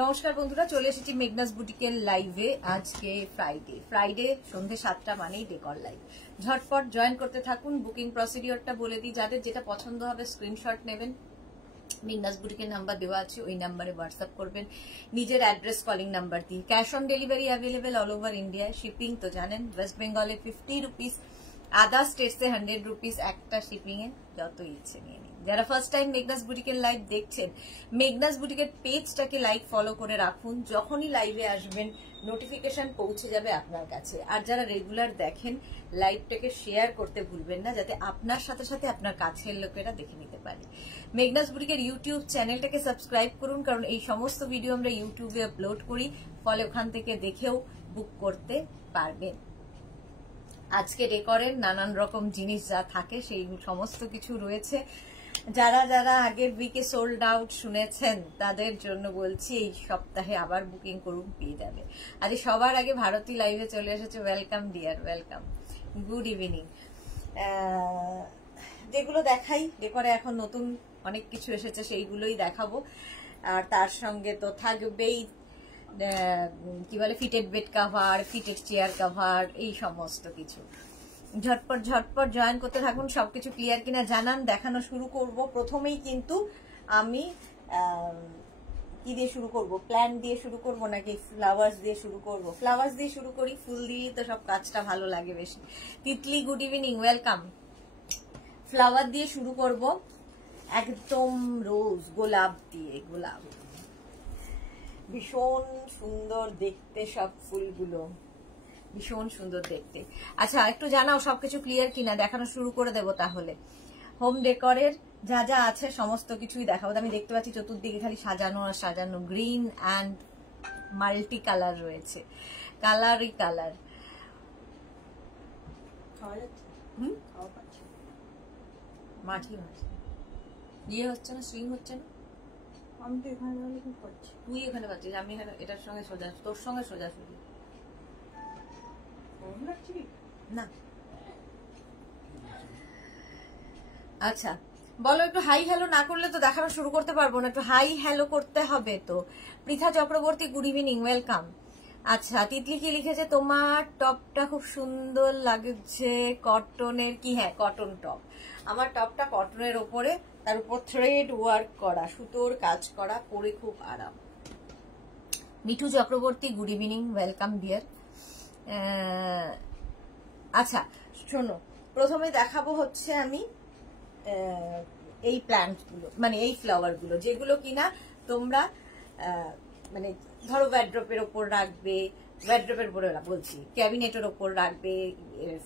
নমস্কার বন্ধুরা, চলে এসেছি মেঘনাস বুটিকের লাইভে। আজকে ফ্রাইডে সন্ধ্যে 7টা মানেই ডেকর লাইভ। ঝটপট জয়েন করতে থাকুন। বুকিং প্রসিডিওরটা বলে দিই, যাদের যেটা পছন্দ হবে স্ক্রিনশট নেবেন। মেঘনাস বুটিকের নাম্বার দেওয়া আছে, ওই নাম্বারে হোয়াটসঅ্যাপ করবেন নিজের অ্যাড্রেস কলিং নাম্বার দিয়ে। Cash on delivery available all over India. Shipping তো জানেন, ওয়েস্ট বেঙ্গলে 50 রুপিস, আদার স্টেটসে 100 রুপিস একটা শিপিং এ। যত ইচ্ছে নিয়ে নিন। যারা ফার্স্ট টাইম মেঘনাস বুটিকের লাইভ দেখছেন, মেঘনাস বুটিকের পেজটাকে লাইক ফলো করে রাখুন। যখনই লাইভে আসবেন নোটিফিকেশন পৌঁছে যাবে আপনার কাছে। আর যারা রেগুলার দেখেন, লাইভটাকে শেয়ার করতে ভুলবেন না, যাতে আপনার সাথে সাথে আপনার কাছের লোকেরা দেখে নিতে পারে। মেঘনাস বুটিকের ইউটিউব চ্যানেলটাকে সাবস্ক্রাইব করুন, কারণ এই সমস্ত ভিডিও আমরা ইউটিউবে আপলোড করি, ফলে ওখান থেকে দেখেও বুক করতে পারবেন। আজকে ডেকরের নানান রকম জিনিস যা থাকে সেই সমস্ত কিছু রয়েছে। যারা যারা আগের উইকে সোল্ড আউট শুনেছেন, তাদের জন্য বলছি এই সপ্তাহে আবার বুকিং করুন, পেয়ে যাবে। আজ সবার আগে ভারতী লাইভে চলে এসেছে। Welcome deer, welcome, good evening. যেগুলো দেখাই ডেকরে এখন নতুন অনেক কিছু এসেছে, সেইগুলোই দেখাবো। আর তার সঙ্গে তো থাকবেই কি বলে fitted bed cover, fitted chair cover, এই সমস্ত কিছু। ঝটপট ঝটপট জয়েন করতে থাকুন। সবকিছু ক্লিয়ার কিনা জানান, দেখানো শুরু করব। প্রথমেই কিন্তু আমি কি দিয়ে শুরু করব, প্ল্যান দিয়ে শুরু করব নাকি ফ্লাওয়ার্স দিয়ে শুরু করব? ফ্লাওয়ার্স দিয়ে শুরু করি, ফুল দিয়ে তো সব কাজটা ভালো লাগে বেশি। Titli good evening, welcome. Flower দিয়ে শুরু করব, একদম রোজ গোলাপ দিয়ে। গোলাপ ভীষণ সুন্দর দেখতে, সব ফুলগুলো ভীষণ সুন্দর দেখতে। আচ্ছা, একটু জানাও সবকিছু ক্লিয়ার কিনা, দেখানো শুরু করে দেবো তাহলে। হোম ডেকরের যা যা আছে সমস্ত কিছুই দেখাবো। আমি দেখতে পাচ্ছি চতুর্দিকে খালি সাজানো আর সাজানো, গ্রিন অ্যান্ড মাল্টি কালার রয়েছে, কালারই কালার। মাটি মাটি ইয়ে হচ্ছে না, সুইং হচ্ছে না। আমি তো এখানে করছি, তুই এখানে পাচ্ছিস, আমি এখানে এটার সঙ্গে সোজা, তোর সঙ্গে সোজাসুজি না। আচ্ছা বলো, একটু হাই হ্যালো না করলে তো দেখানো শুরু করতে পারবো না, একটু হাই হ্যালো করতে হবে তো। Pritha Chakraborty good evening, welcome. আচ্ছা, তিতলি কি লিখেছে, তোমার টপটা খুব সুন্দর লাগছে, কটনের কি? হ্যাঁ, কটন টপ। আমার টপটা কটনের ওপরে, তার উপর থ্রেড ওয়ার্ক করা, সুতোর কাজ করা, পরে খুব আরাম। Mithu Chakraborty good evening, welcome deer. আচ্ছা শোনো, প্রথমে দেখাবো হচ্ছে আমি এই প্ল্যান্ট গুলো, মানে এই ফ্লাওয়ার গুলো, যেগুলো কিনা তোমরা মানে ধরো ওয়ার্ড্রপের ওপর রাখবে, ওয়ার্ড্রপের উপরে বলছি, ক্যাবিনেটের ওপর রাখবে,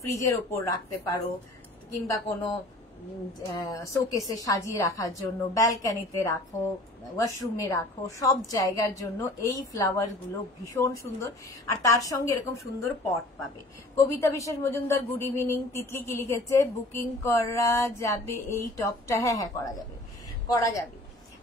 ফ্রিজের ওপর রাখতে পারো, কিংবা কোনো শোকেসে সাজিয়ে রাখার জন্য, ব্যালকানিতে রাখো, ওয়াশরুমে রাখো, সব জায়গার জন্য এই ফ্লাওয়ার গুলো ভীষণ সুন্দর। আর তার সঙ্গে এরকম সুন্দর পট পাবে। কবিতা বিশেষ মজুমদার গুড ইভিনিং। তিতলি কি লিখেছে, বুকিং করা যাবে এই টপটা? হ্যাঁ হ্যাঁ, করা যাবে, করা যাবে।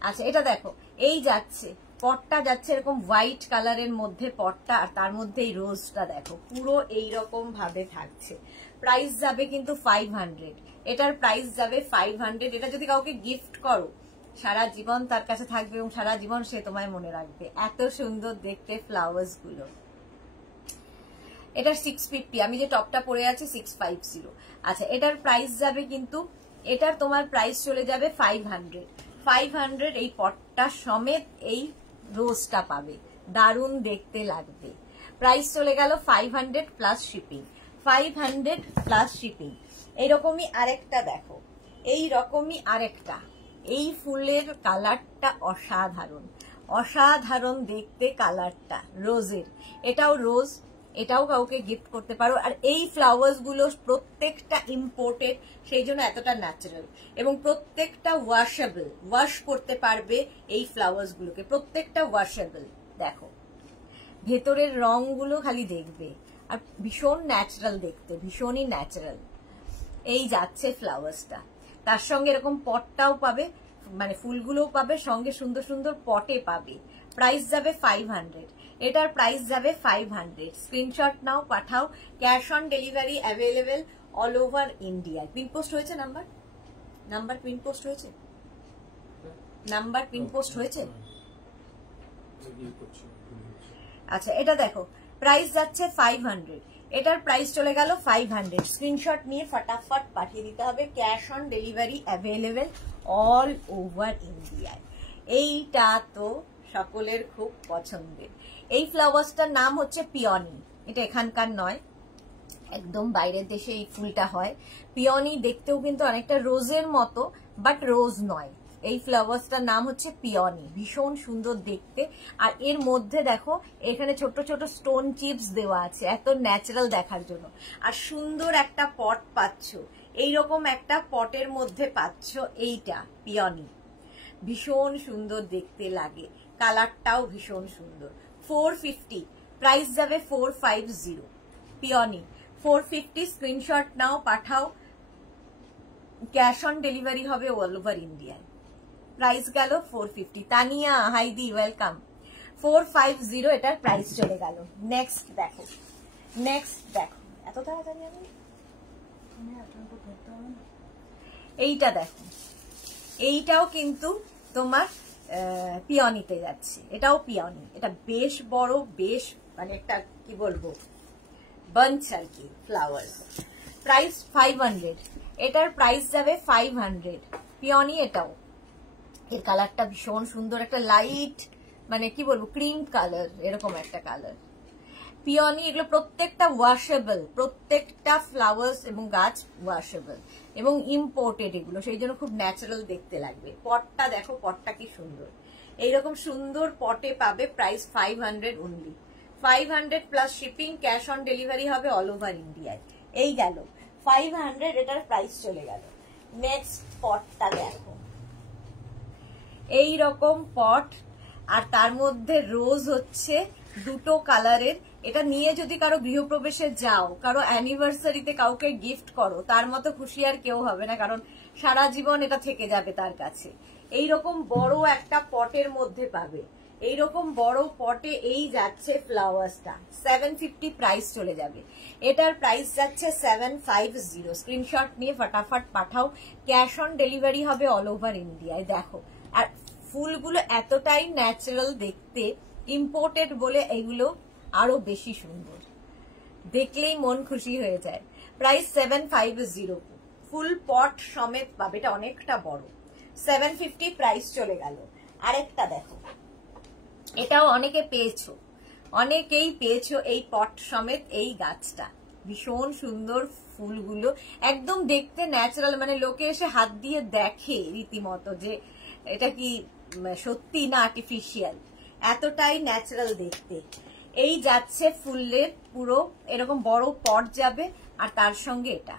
আচ্ছা, এটা দেখো, এই যাচ্ছে পটটা, যাচ্ছে এরকম হোয়াইট কালারের মধ্যে পটটা, আর তার মধ্যে এই রোজটা দেখো, পুরো এইরকম ভাবে থাকছে। প্রাইস যাবে কিন্তু 500, এটার প্রাইস যাবে 500। এটা যদি কাউকে গিফট করো, সারা জীবন তার কাছে থাকবে এবং সারা জীবন সে তোমায় মনে রাখবে। এত সুন্দর দেখতে ফ্লাওয়ার্স গুলো। এটার 650, আমি যে টপটা পরে আছি 650। আচ্ছা, এটার প্রাইস যাবে কিন্তু, এটার তোমার প্রাইস চলে যাবে 500। এই পটটা সমেত এই রোজটা পাবে, দারুণ দেখতে লাগবে। প্রাইস চলে গেল 500 প্লাস শিপিং, 500 প্লাস শিপিং। এইরকমই আরেকটা দেখো, এই রকমই আরেকটা, এই ফুলের কালারটা অসাধারণ, অসাধারণ দেখতে কালারটা, রোজের। এটাও রোজ, এটাও কাউকে গিফট করতে পারো। আর এই ফ্লাওয়ার্স গুলো প্রত্যেকটা ইম্পোর্টেড, সেই জন্য এতটা ন্যাচারাল, এবং প্রত্যেকটা ওয়াশেবল, ওয়াশ করতে পারবে এই ফ্লাওয়ার্স গুলোকে, প্রত্যেকটা ওয়াশেবল। দেখো ভেতরের রংগুলো খালি দেখবে, আর ভীষণ ন্যাচারাল দেখতে, ভীষণই ন্যাচারাল। এই যাচ্ছে ফ্লাওয়ার্সটা, তার সঙ্গে এরকম পটটাও পাবে, মানে ফুলগুলোও পাবে, সঙ্গে সুন্দর সুন্দর পটে পাবে। প্রাইস যাবে 500, এটার প্রাইস যাবে 500। স্ক্রিনশট নাও, পাঠাও। Cash on delivery available all over India. Pin post হয়েছে নাম্বার পিন পোস্ট হয়েছে, নাম্বার পিন পোস্ট হয়েছে। আচ্ছা এটা দেখো প্রাইস যাচ্ছে 500, এটার প্রাইস চলে গেল 500। স্ক্রিনশট নিয়ে ফটাফট পাঠিয়ে দিতে হবে। Cash on delivery available all over ইন্ডিয়ায়। এইটা তো সকলের খুব পছন্দের। এই ফ্লাওয়ার্সটার নাম হচ্ছে পিওনি, এটা এখানকার নয়, একদম বাইরের দেশে এই ফুলটা হয়। পিওনি দেখতেও কিন্তু অনেকটা রোজের মতো, বাট রোজ নয়। এই ফ্লাওয়ার্সটার নাম হচ্ছে পিওনি, ভীষণ সুন্দর দেখতে। আর এর মধ্যে দেখো এখানে ছোট ছোট স্টোন চিপস দেওয়া আছে এত ন্যাচারাল দেখার জন্য। আর সুন্দর একটা পট পাচ্ছ, এইরকম একটা পটের মধ্যে পাচ্ছ এইটা পিওনি, ভীষণ সুন্দর দেখতে লাগে, কালারটাও ভীষণ সুন্দর। 450, প্রাইস যাবে 450। পিওনি 450, স্ক্রিনশট নাও পাঠাও, ক্যাশ অন ডেলিভারি হবে অল ওভার ইন্ডিয়ায়। প্রাইস গেল 450। তানিয়া হাইদি ওয়েলকাম। 450 এটার প্রাইস চলে গেল। নেক্সট দেখো, নেক্সট দেখো, এত তাড়াতাড়ি আমি এইটা দেখো, এইটাও কিন্তু তোমার পিওনিতে যাচ্ছে, এটাও পিওনি। এটা বেশ বড়, বেশ মানে একটা কি বলবো বাঞ্চ আর কি ফ্লাওয়ার। প্রাইস 500, এটার প্রাইস যাবে 500। পিওনি এটাও, এর কালারটা ভীষণ সুন্দর, একটা লাইট মানে কি বলবো ক্রিম কালার, এরকম একটা কালার। পিওনি এগুলো প্রত্যেকটা ওয়াশেবল, প্রত্যেকটা ফ্লাওয়ার্স এবং গাছ ওয়াশেবল এবং ইম্পোর্টেড এগুলো, সেই জন্য খুব ন্যাচারাল দেখতে লাগবে। পটটা দেখো, পটটা কি সুন্দর, এইরকম সুন্দর পটে পাবে। Price 500 only, 500 plus shipping, cash on delivery হবে অল ওভার ইন্ডিয়ায়। এই গেল 500, এটার প্রাইস চলে গেল। নেক্সট পটটা দেখো, এই রকম পট, আর তার মধ্যে রোজ হচ্ছে দুটো কালারের। এটা নিয়ে যদি কারো গৃহপ্রবেশে যাও, কারো অ্যানিভার্সারিতে কাউকে গিফট করো, তার মতো খুশি আর কেউ হবে না, কারণ সারা জীবন এটা থেকে যাবে তার কাছে। এইরকম বড় একটা পটের মধ্যে পাবে, এইরকম বড় পটে এই যাচ্ছে ফ্লাওয়ার্সটা। 750 প্রাইস চলে যাবে, এটার প্রাইস যাচ্ছে 750। স্ক্রিনশট নিয়ে ফটাফট পাঠাও, ক্যাশ অন ডেলিভারি হবে অল ওভার ইন্ডিয়ায়। দেখো, আর ফুলগুলো এতটাই ন্যাচারাল দেখতে, ইম্পোর্টেড বলে এগুলো আরো বেশি সুন্দর, দেখলেই মন খুশি হয়ে যায়। প্রাইস 750, ফুল পট সমেত পাবে, এটা অনেকটা বড়। 750 প্রাইস চলে গেল। আরেকটা দেখো, এটাও অনেকে পেয়েছো, অনেকেই পেয়েছো এই পট সমেত এই গাছটা, ভীষণ সুন্দর ফুলগুলো, একদম দেখতে ন্যাচারাল, মানে লোকে এসে হাত দিয়ে দেখে রীতিমতো যে এটা কি সত্যি না আর্টিফিশিয়াল, এতটাই ন্যাচারাল দেখতে। এই যাচ্ছে ফুলের পুরো এরকম বড় পট যাবে, আর তার সঙ্গে এটা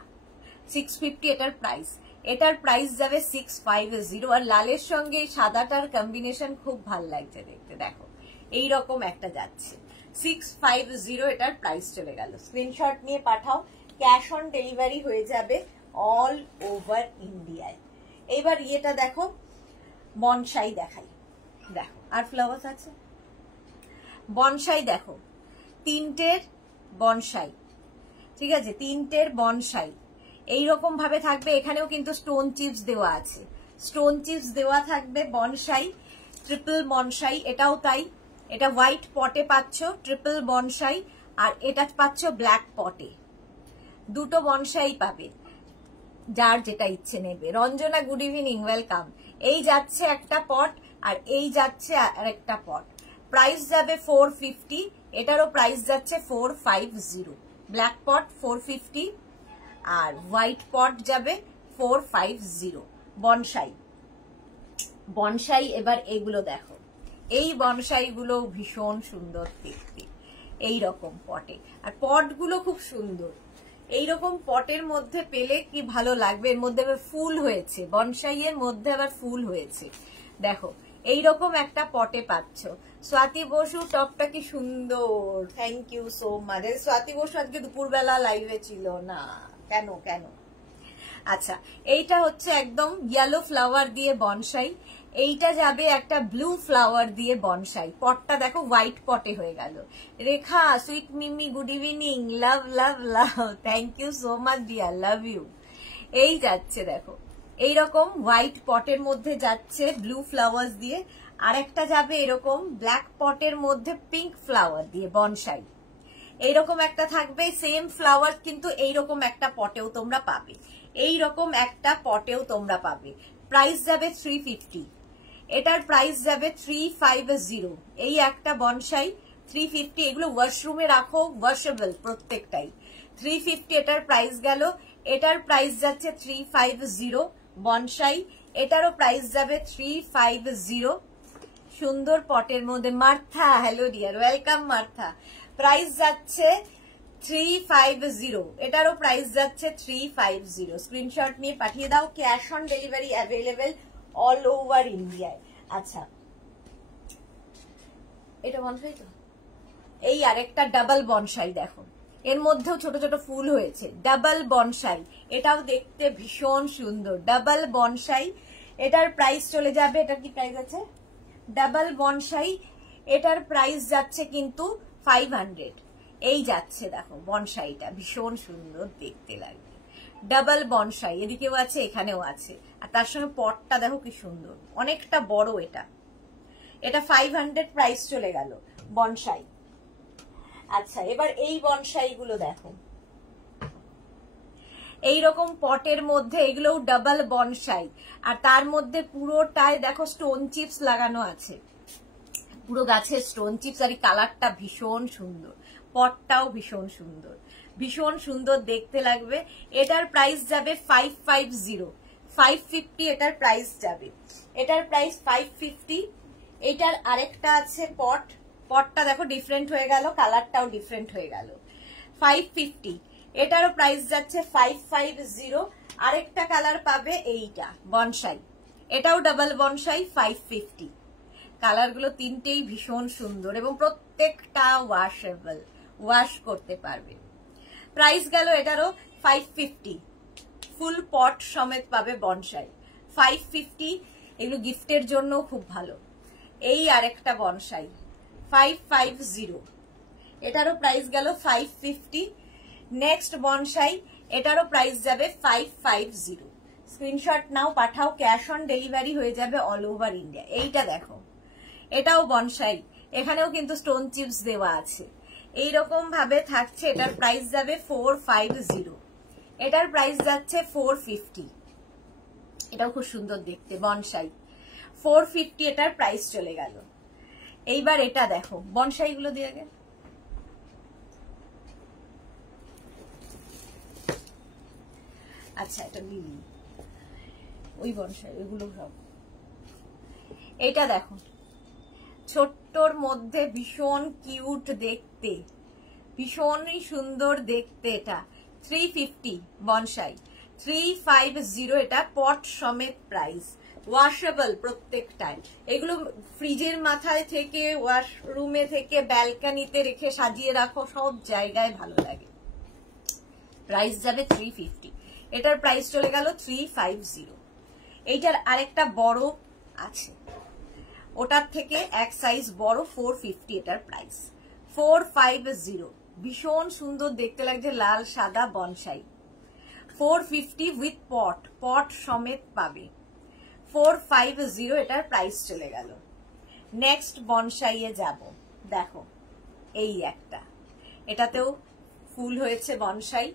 650 এটার প্রাইস। এটার প্রাইস যাবে 650। আর লালের সঙ্গে এই সাদাটার কম্বিনেশন খুব ভাল লাগছে দেখতে। দেখো এইরকম একটা যাচ্ছে 650, এটার প্রাইস চলে গেল। স্ক্রিনশট নিয়ে পাঠাও, ক্যাশ অন ডেলিভারি হয়ে যাবে অল ওভার ইন্ডিয়ায়। এইবার ইয়েটা দেখো, বনসাই দেখাই। দেখো আর ফ্লাওয়ার্স আছে, বনসাই দেখো, তিনটের বনসাই, ঠিক আছে, তিনটের বনসাই এইরকম ভাবে থাকবে। এখানেও কিন্তু স্টোন চিপস দেওয়া আছে, স্টোন চিপস দেওয়া থাকবে। বনসাই, ট্রিপল বনসাই, এটাও তাই। এটা হোয়াইট পটে পাচ্ছ ট্রিপল বনসাই, আর এটা পাচ্ছ ব্ল্যাক পটে। দুটো বনসাই পাবে, যার যেটা ইচ্ছে নেবে। Ranjana good evening, welcome. এই যাচ্ছে একটা পট, আর এই যাচ্ছে আরেকটা পট। প্রাইস যাবে 450, এটারও প্রাইস যাচ্ছে 450। ব্ল্যাক পট 450 আর হোয়াইট পট যাবে 450। বনসাই, বনসাই এবার এগুলো দেখো, এই বনসাই গুলো ভীষণ সুন্দর দেখতে, এইরকম পটে। আর পটগুলো খুব সুন্দর, এইরকম পটের মধ্যে পেলে কি ভালো লাগবে। এর মধ্যে আবার ফুল হয়েছে, বনসাই এর মধ্যে আবার ফুল হয়েছে। দেখো এইরকম একটা পটে পাচ্ছ। স্বাতি বসু টপটা কি সুন্দর, thank you so much. Swati Basu আজকে দুপুরবেলা লাইভে ছিল না, কেন কেন? আচ্ছা, এইটা হচ্ছে একদম ইয়েলো ফ্লাওয়ার দিয়ে বনসাই, এইটা যাবে একটা ব্লু ফ্লাওয়ার দিয়ে বনসাই। পটটা দেখো হোয়াইট পটে হয়ে গেল। Rekha sweet Mimi good evening, love love love, thank you so much dear, love you. এই যাচ্ছে দেখো, এইরকম হোয়াইট পটের মধ্যে যাচ্ছে ব্লু ফ্লাওয়ার্স দিয়ে, আরেকটা যাবে এরকম ব্ল্যাক পটের মধ্যে পিঙ্ক ফ্লাওয়ার দিয়ে বনসাই। এইরকম একটা থাকবে, সেম ফ্লাওয়ার কিন্তু এইরকম একটা পটেও তোমরা পাবে, এইরকম একটা পটেও তোমরা পাবে। প্রাইস যাবে 350, এটার প্রাইস যাবে 350। এই একটা বনসাই 350, এগুলো ওয়াশরুমে রাখো, ওয়াশেবল প্রত্যেকটাই। 350 এটার প্রাইস গেল। এটার প্রাইস যাচ্ছে 350 বনসাই, এটারও প্রাইস যাবে 350। সুন্দর পটের মধ্যে Martha, hello dear, welcome Martha. Price যাচ্ছে 350, এটারও প্রাইস যাচ্ছে 350। স্ক্রিনশট নিয়ে পাঠিয়ে দাও। Cash on delivery available all over ইন্ডিয়ায়। আচ্ছা, এটা বনসাই তো। এই আরেকটা ডাবল বনসাই দেখো, এর মধ্যেও ছোট ছোট ফুল হয়েছে, ডাবল বনসাই। এটাও দেখতে ভীষণ সুন্দর, ডাবল বনসাই। এটার প্রাইস চলে যাবে, এটার কি প্রাইস আছে? ডাবল বনসাই, এটার প্রাইস যাচ্ছে কিন্তু 500। এই যাচ্ছে দেখো, বনসাইটা ভীষণ সুন্দর দেখতে লাগবে। ডাবল বনসাই এদিকেও আছে, এখানেও আছে, আর তার সঙ্গে পটটা দেখো কি সুন্দর, অনেকটা বড়। এটা 500 প্রাইস চলে গেল বনসাই। আচ্ছা, এবার এই বনসাই গুলো দেখো, এইরকম পটের মধ্যে, এগুলোও ডাবল বনসাই, আর তার মধ্যে পুরোটায় দেখো স্টোন চিপস লাগানো আছে, পুরো গাছের স্টোন চিপস। আর এই কালারটা ভীষণ সুন্দর, পটটাও ভীষণ সুন্দর, ভীষণ সুন্দর দেখতে লাগবে। এটার প্রাইস যাবে 550, 550 এটার প্রাইস যাবে। এটার প্রাইস 550। এটার আরেকটা আছে পট, পটটা দেখো ডিফারেন্ট হয়ে গেল, কালারটাও ডিফারেন্ট হয়ে গেল। 550, এটারও প্রাইস যাচ্ছে 550। আরেকটা কালার পাবে এইটা বনসাই, এটাও ডাবল বনসাই, 550। কালারগুলো তিনটেই ভীষণ সুন্দর এবং প্রত্যেকটা ওয়াশেবল, ওয়াশ করতে পারবে। প্রাইস গেল এটারও 550, ফুল পট সমেত পাবে বনসাই, 550। এগুলো গিফটের জন্য খুব ভালো। এই আরেকটা বনসাই 550, এটারও প্রাইস গেল 550। নেক্সট বনসাই, এটারও প্রাইস যাবে 550। স্ক্রিনশট নাও, পাঠাও, ক্যাশ অন ডেলিভারি হয়ে যাবে অল ওভার ইন্ডিয়া। এইটা দেখো, এটাও বনসাই, এখানেও কিন্তু স্টোন চিপস দেওয়া আছে, এইরকম ভাবে থাকছে। এটার প্রাইস যাবে 450, এটার প্রাইস যাচ্ছে 450। এটাও খুব সুন্দর দেখতে বনসাই, 450 এটার প্রাইস চলে গেল। এইবার এটা দেখো, বনসাই গুলো দিয়ে গেল। আচ্ছা, এটা লিলি, ওই বনসাই, এগুলো সব। এটা দেখো, ছোট্টর মধ্যে ভীষণ কিউট দেখতে, ভীষণই সুন্দর দেখতে। এটা 350 বনসাই, 350 এটা পট সমেত প্রাইস, ওয়াশেবল প্রত্যেকটাই। এগুলো ফ্রিজের মাথায় থেকে, ওয়াশরুমে থেকে, ব্যালকনিতে রেখে সাজিয়ে রাখো, সব জায়গায় ভালো লাগে। প্রাইস যাবে 350, এটার প্রাইস চলে গেল 350। এইটার আরেকটা বড় আছে, ওটার থেকে এক সাইজ বড়, 450 এটার প্রাইস, 450। ভীষণ সুন্দর দেখতে লাগছে, লাল সাদা বনসাই, 450 উইথ পট, পট সমেত পাবে, 450 এটার প্রাইস চলে গেল। নেক্সট বনসাইয়ে যাব, দেখো এই একটা, এটাতেও ফুল হয়েছে বনসাই,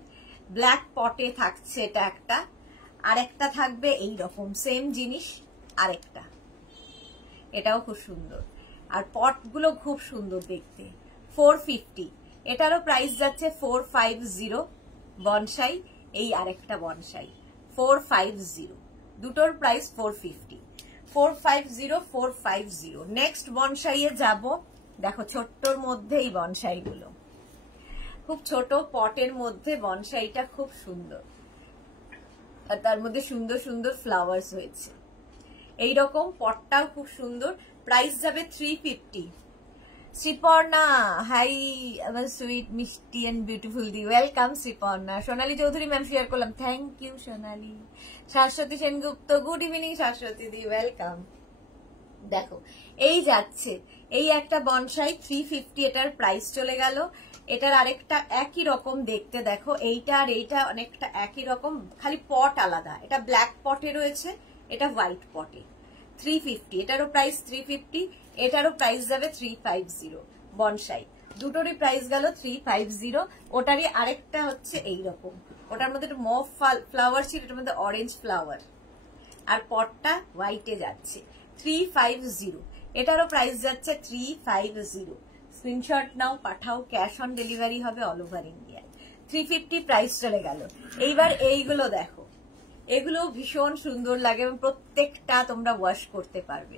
ব্ল্যাক পটে থাকছে এটা একটা, আরেকটা থাকবে এই রকম সেম জিনিস আরেকটা, এটাও খুব সুন্দর, আর পটগুলো খুব সুন্দর দেখতে। 450, এটারও প্রাইস যাচ্ছে 450 বনসাই। এই আরেকটা বনসাই 450, দুটোর প্রাইস 450, 450, 450। নেক্সট বনসাইয়ে যাব, দেখো ছোট্টর মধ্যে এই বনসাইগুলো, খুব ছোট পটের মধ্যে বনসাইটা খুব সুন্দর, আর তার মধ্যে সুন্দর সুন্দর ফ্লাওয়ার্স হয়েছে। এইরকম পটটাও খুব সুন্দর, প্রাইস যাবে 350। শ্রীপর্ণা, হাই আমার সুইট মিষ্টি এন্ড বিউটিফুল দি, welcome Sriparna. Sonali Chowdhury ma'am share করলাম, thank you Sonali. Shashwati Sengupta, good evening Shashwati দি, ওয়েলকাম। দেখো এই যাচ্ছে, এই একটা বনসাই 350, এটার প্রাইস চলে গেল। এটার আরেকটা একই রকম দেখতে, দেখো এইটা আর এইটা অনেকটা একই রকম, খালি পট আলাদা, এটা ব্ল্যাক পটে রয়েছে, এটা হোয়াইট পটে। 350, এটারও প্রাইস 350, এটারও প্রাইস যাবে 350। বনসাই দুটোরই প্রাইস গেল 350। ওটারই আরেকটা হচ্ছে এইরকম, ওটার মধ্যে একটা মভ ফ্লাওয়ার ছিল, এটার মধ্যে অরেঞ্জ ফ্লাওয়ার, আর পটটা হোয়াইটে যাচ্ছে 350। এটারও প্রাইস যাচ্ছে 350। স্ক্রিনশট নাও, পাঠাও, ক্যাশ অন ডেলিভারি হবে অল ওভার ইন্ডিয়া। 350 প্রাইস চলে গেল। এইবার এইগুলো দেখো, এগুলো ভীষণ সুন্দর লাগে এবং প্রত্যেকটা তোমরা ওয়াশ করতে পারবে।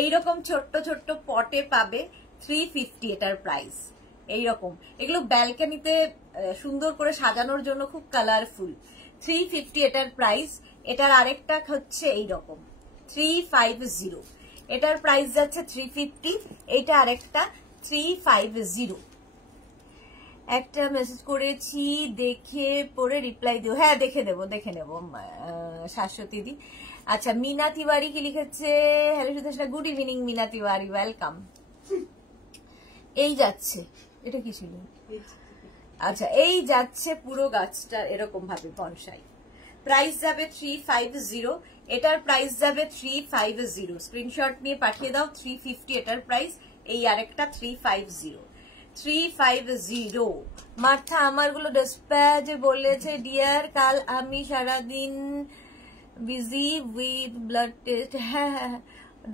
এইরকম ছোট্ট ছোট্ট পটে পাবে 350 এটার প্রাইস। এইরকম এগুলো ব্যালকনিতে সুন্দর করে সাজানোর জন্য খুব কালারফুল। 350 এটার প্রাইস। এটার আরেকটা হচ্ছে এইরকম 350, এটার প্রাইস যাচ্ছে 350, এটা আরেকটা 350। একটা মেসেজ করেছি, দেখে পরে রিপ্লাই দিও। হ্যাঁ দেখে নেব শাশ্বতী দি। আচ্ছা, মিনা তিওয়ারি কি লিখেছে, hello Sudesha, good evening Meena Tiwari, welcome. এই যাচ্ছে, এটা কি ছিল? আচ্ছা, এই যাচ্ছে পুরো গাছটা এরকম ভাবে বনসাই। প্রাইস যাবে 350, এটার প্রাইস যাবে 350। স্ক্রিনশট নিয়ে পাঠিয়ে দাও। 350 এটার প্রাইস, এই আরেকটা 350। 350। মার্থা আমারগুলো ডিসপ্যাচ বলেছে ডিয়ার, কাল আমি সারাদিন বিজি উইথ ব্লাড টেস্ট। হ্যাঁ,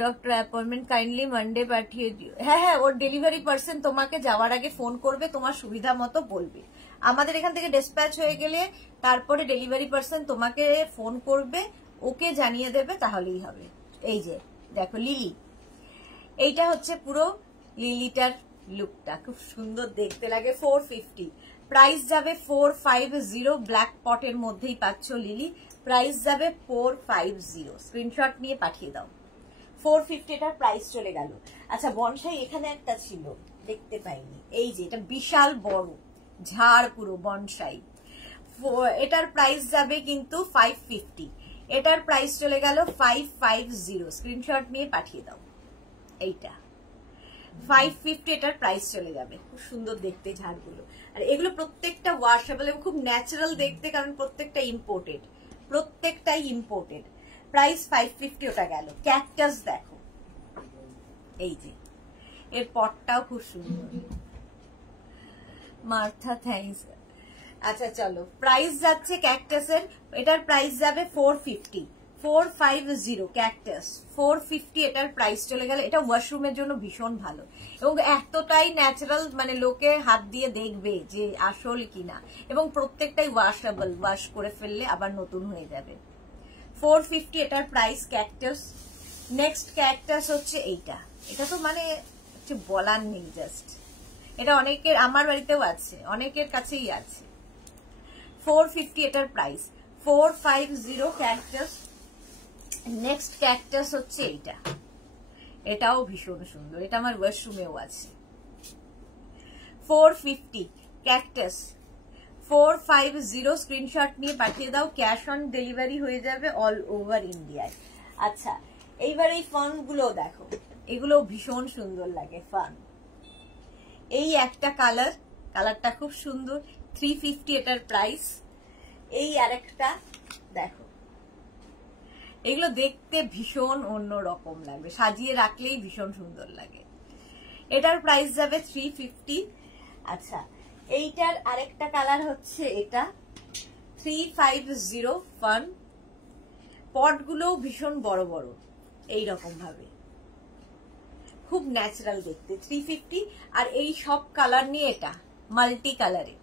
ডক্টর অ্যাপয়েন্টমেন্ট কাইন্ডলি মানডে পাঠিয়ে দিও। হ্যাঁ, ওর ডেলিভারি পার্সন তোমাকে যাওয়ার আগে ফোন করবে, তোমার সুবিধা মতো বলবে। আমাদের এখান থেকে ডিসপ্যাচ হয়ে গেলে তারপরে ডেলিভারি পার্সন তোমাকে ফোন করবে, ওকে জানিয়ে দেবে, তাহলেই হবে। এই যে দেখো লিলি, এইটা হচ্ছে পুরো লিলিটার লুকটা, খুব সুন্দর দেখতে লাগে। 450 প্রাইস যাবে 450। ব্ল্যাক পটের মধ্যেই পাচ্ছ লিলি, প্রাইস যাবে 450। স্ক্রিনশট নিয়ে পাঠিয়ে দাও। 450 এটার প্রাইস চলে গেল। আচ্ছা, বনসাই এখানে একটা ছিল, দেখতে পাইনি। এই যে এটা বিশাল বড় ঝাড় পুরো বনসাই, এটার প্রাইস যাবে কিন্তু 550। এটার প্রাইস চলে গেল 550। স্ক্রিনশট নিয়ে পাঠিয়ে দাও। এইটা 550 এটার প্রাইস চলে যাবে। খুব সুন্দর দেখতে ঝাড়গুলো, আর এগুলো প্রত্যেকটা ওয়াশেবল এবং খুব ন্যাচারাল দেখতে, কারণ প্রত্যেকটাই ইম্পোর্টেড। প্রাইস 550 ওটা গেল। ক্যাকটাস দেখো, এই যে এর পটটাও খুব সুন্দর। Martha thanks. আচ্ছা চলো, প্রাইস যাচ্ছে ক্যাকটাসের, এটার প্রাইস যাবে 450। 450 ক্যাকটাস 450 এটার প্রাইস চলে গেল। এটা ওয়াশরুমের জন্য ভীষণ ভালো এবং এতটাই ন্যাচারাল, মানে লোকে হাত দিয়ে দেখবে যে আসল কিনা, এবং প্রত্যেকটাই ওয়াশেবল, ওয়াশ করে ফেললে আবার নতুন হয়ে যাবে। 450 এটার প্রাইস ক্যাকটাস। নেক্সট ক্যাকটাস হচ্ছে এইটা, এটা তো মানে কিছু বলার নেই, জাস্ট এটা অনেকের, আমার বাড়িতেও আছে, অনেকের কাছেই আছে। 450 এটার প্রাইস। 450 ক্যাকটাস। নেক্সট ক্যাকটাস হচ্ছে এইটা, এটাও ভীষণ সুন্দর, এটা আমার ওয়াশরুমেও আছে। 450 ক্যাকটাস। 450 স্ক্রিনশট নিয়ে পাঠিয়ে দাও, ক্যাশ অন ডেলিভারি হয়ে যাবে অল ওভার ইন্ডিয়ায়। আচ্ছা, এইবার এই ফান গুলো দেখো, এগুলো ভীষণ সুন্দর লাগে। ফান, এই একটা কালারটা খুব সুন্দর, 350 এটার প্রাইস। এই আরেকটা দেখো, এগুলো দেখতে ভীষণ অন্যরকম লাগবে, সাজিয়ে রাখলেই ভীষণ সুন্দর লাগে। এটার প্রাইস যাবে 350। আচ্ছা, এইটার আরেকটা কালার হচ্ছে এটা 350 ফান। পটগুলো ভীষণ বড় বড়, এইরকম ভাবে খুব ন্যাচারাল দেখতে। 350। আর এই সব কালার নিয়ে এটা মাল্টি কালারের,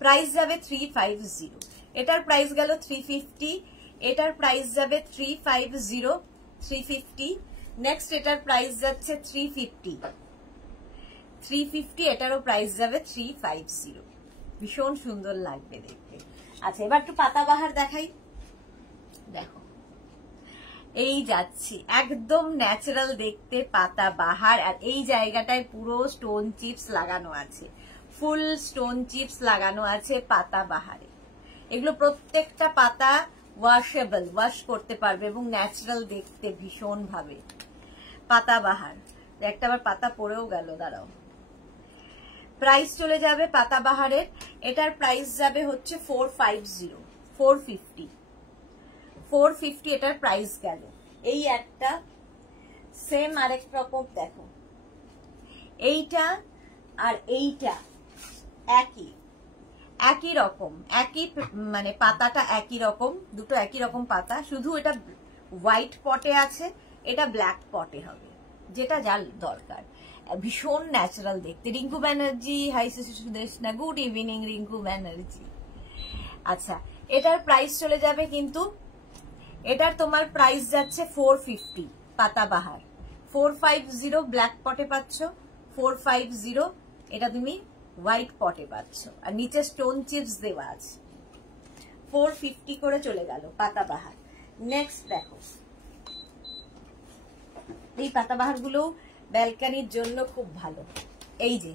প্রাইস যাবে 350। এটার প্রাইস গেল 350, এটার প্রাইস যাবে 350। 350। নেক্সট এটার প্রাইস যাচ্ছে 350। এটারও প্রাইস যাবে 350। ভীষণ সুন্দর লাগবে দেখতে। আচ্ছা, এবার একটু পাতাবাহার দেখাই। দেখো, এই যাচ্ছি একদম ন্যাচারাল দেখতে পাতাবাহার, আর এই জায়গাটায় পুরো স্টোন চিপস লাগানো আছে, ফুল স্টোন চিপস লাগানো আছে পাতাবাহারে। এগুলো প্রত্যেকটা পাতা ওয়াশেবল, ওয়াশ করতে পারবে এবং ন্যাচারাল দেখতে ভীষণ ভাবে। পাতাবাহার, একটা আবার পাতা পড়েও গেল, দাঁড়াও। প্রাইস চলে যাবে পাতাবাহারের, এটার প্রাইস যাবে হচ্ছে 450। 450 এটার প্রাইস গেল। এই একটা সেম আরেক রকম দেখো, এইটা আর এইটা একই রকম, একই মানে পাতাটা একই রকম, দুটো একই রকম পাতা, শুধু এটা হোয়াইট পটে আছে, এটা ব্ল্যাক পটে হবে, যেটা যার দরকার। ভীষণ ন্যাচারাল দেখতে। Rinku Banerjee, hi Sudeshna, good evening Rinku Banerjee. আচ্ছা, এটার প্রাইস চলে যাবে কিন্তু, এটার তোমার প্রাইস যাচ্ছে 450 পাতাবাহার, 450 ব্ল্যাক পটে পাচ্ছ, 450 এটা তুমি হোয়াইট পটে পাচ্ছ, আর নিচে স্টোন চিপস দেওয়া আছে। 450 করে চলে গেল পাতাবাহার। নেক্সট দেখো, এই পাতাবাহার গুলো ব্যালকানির জন্য খুব ভালো। এই যে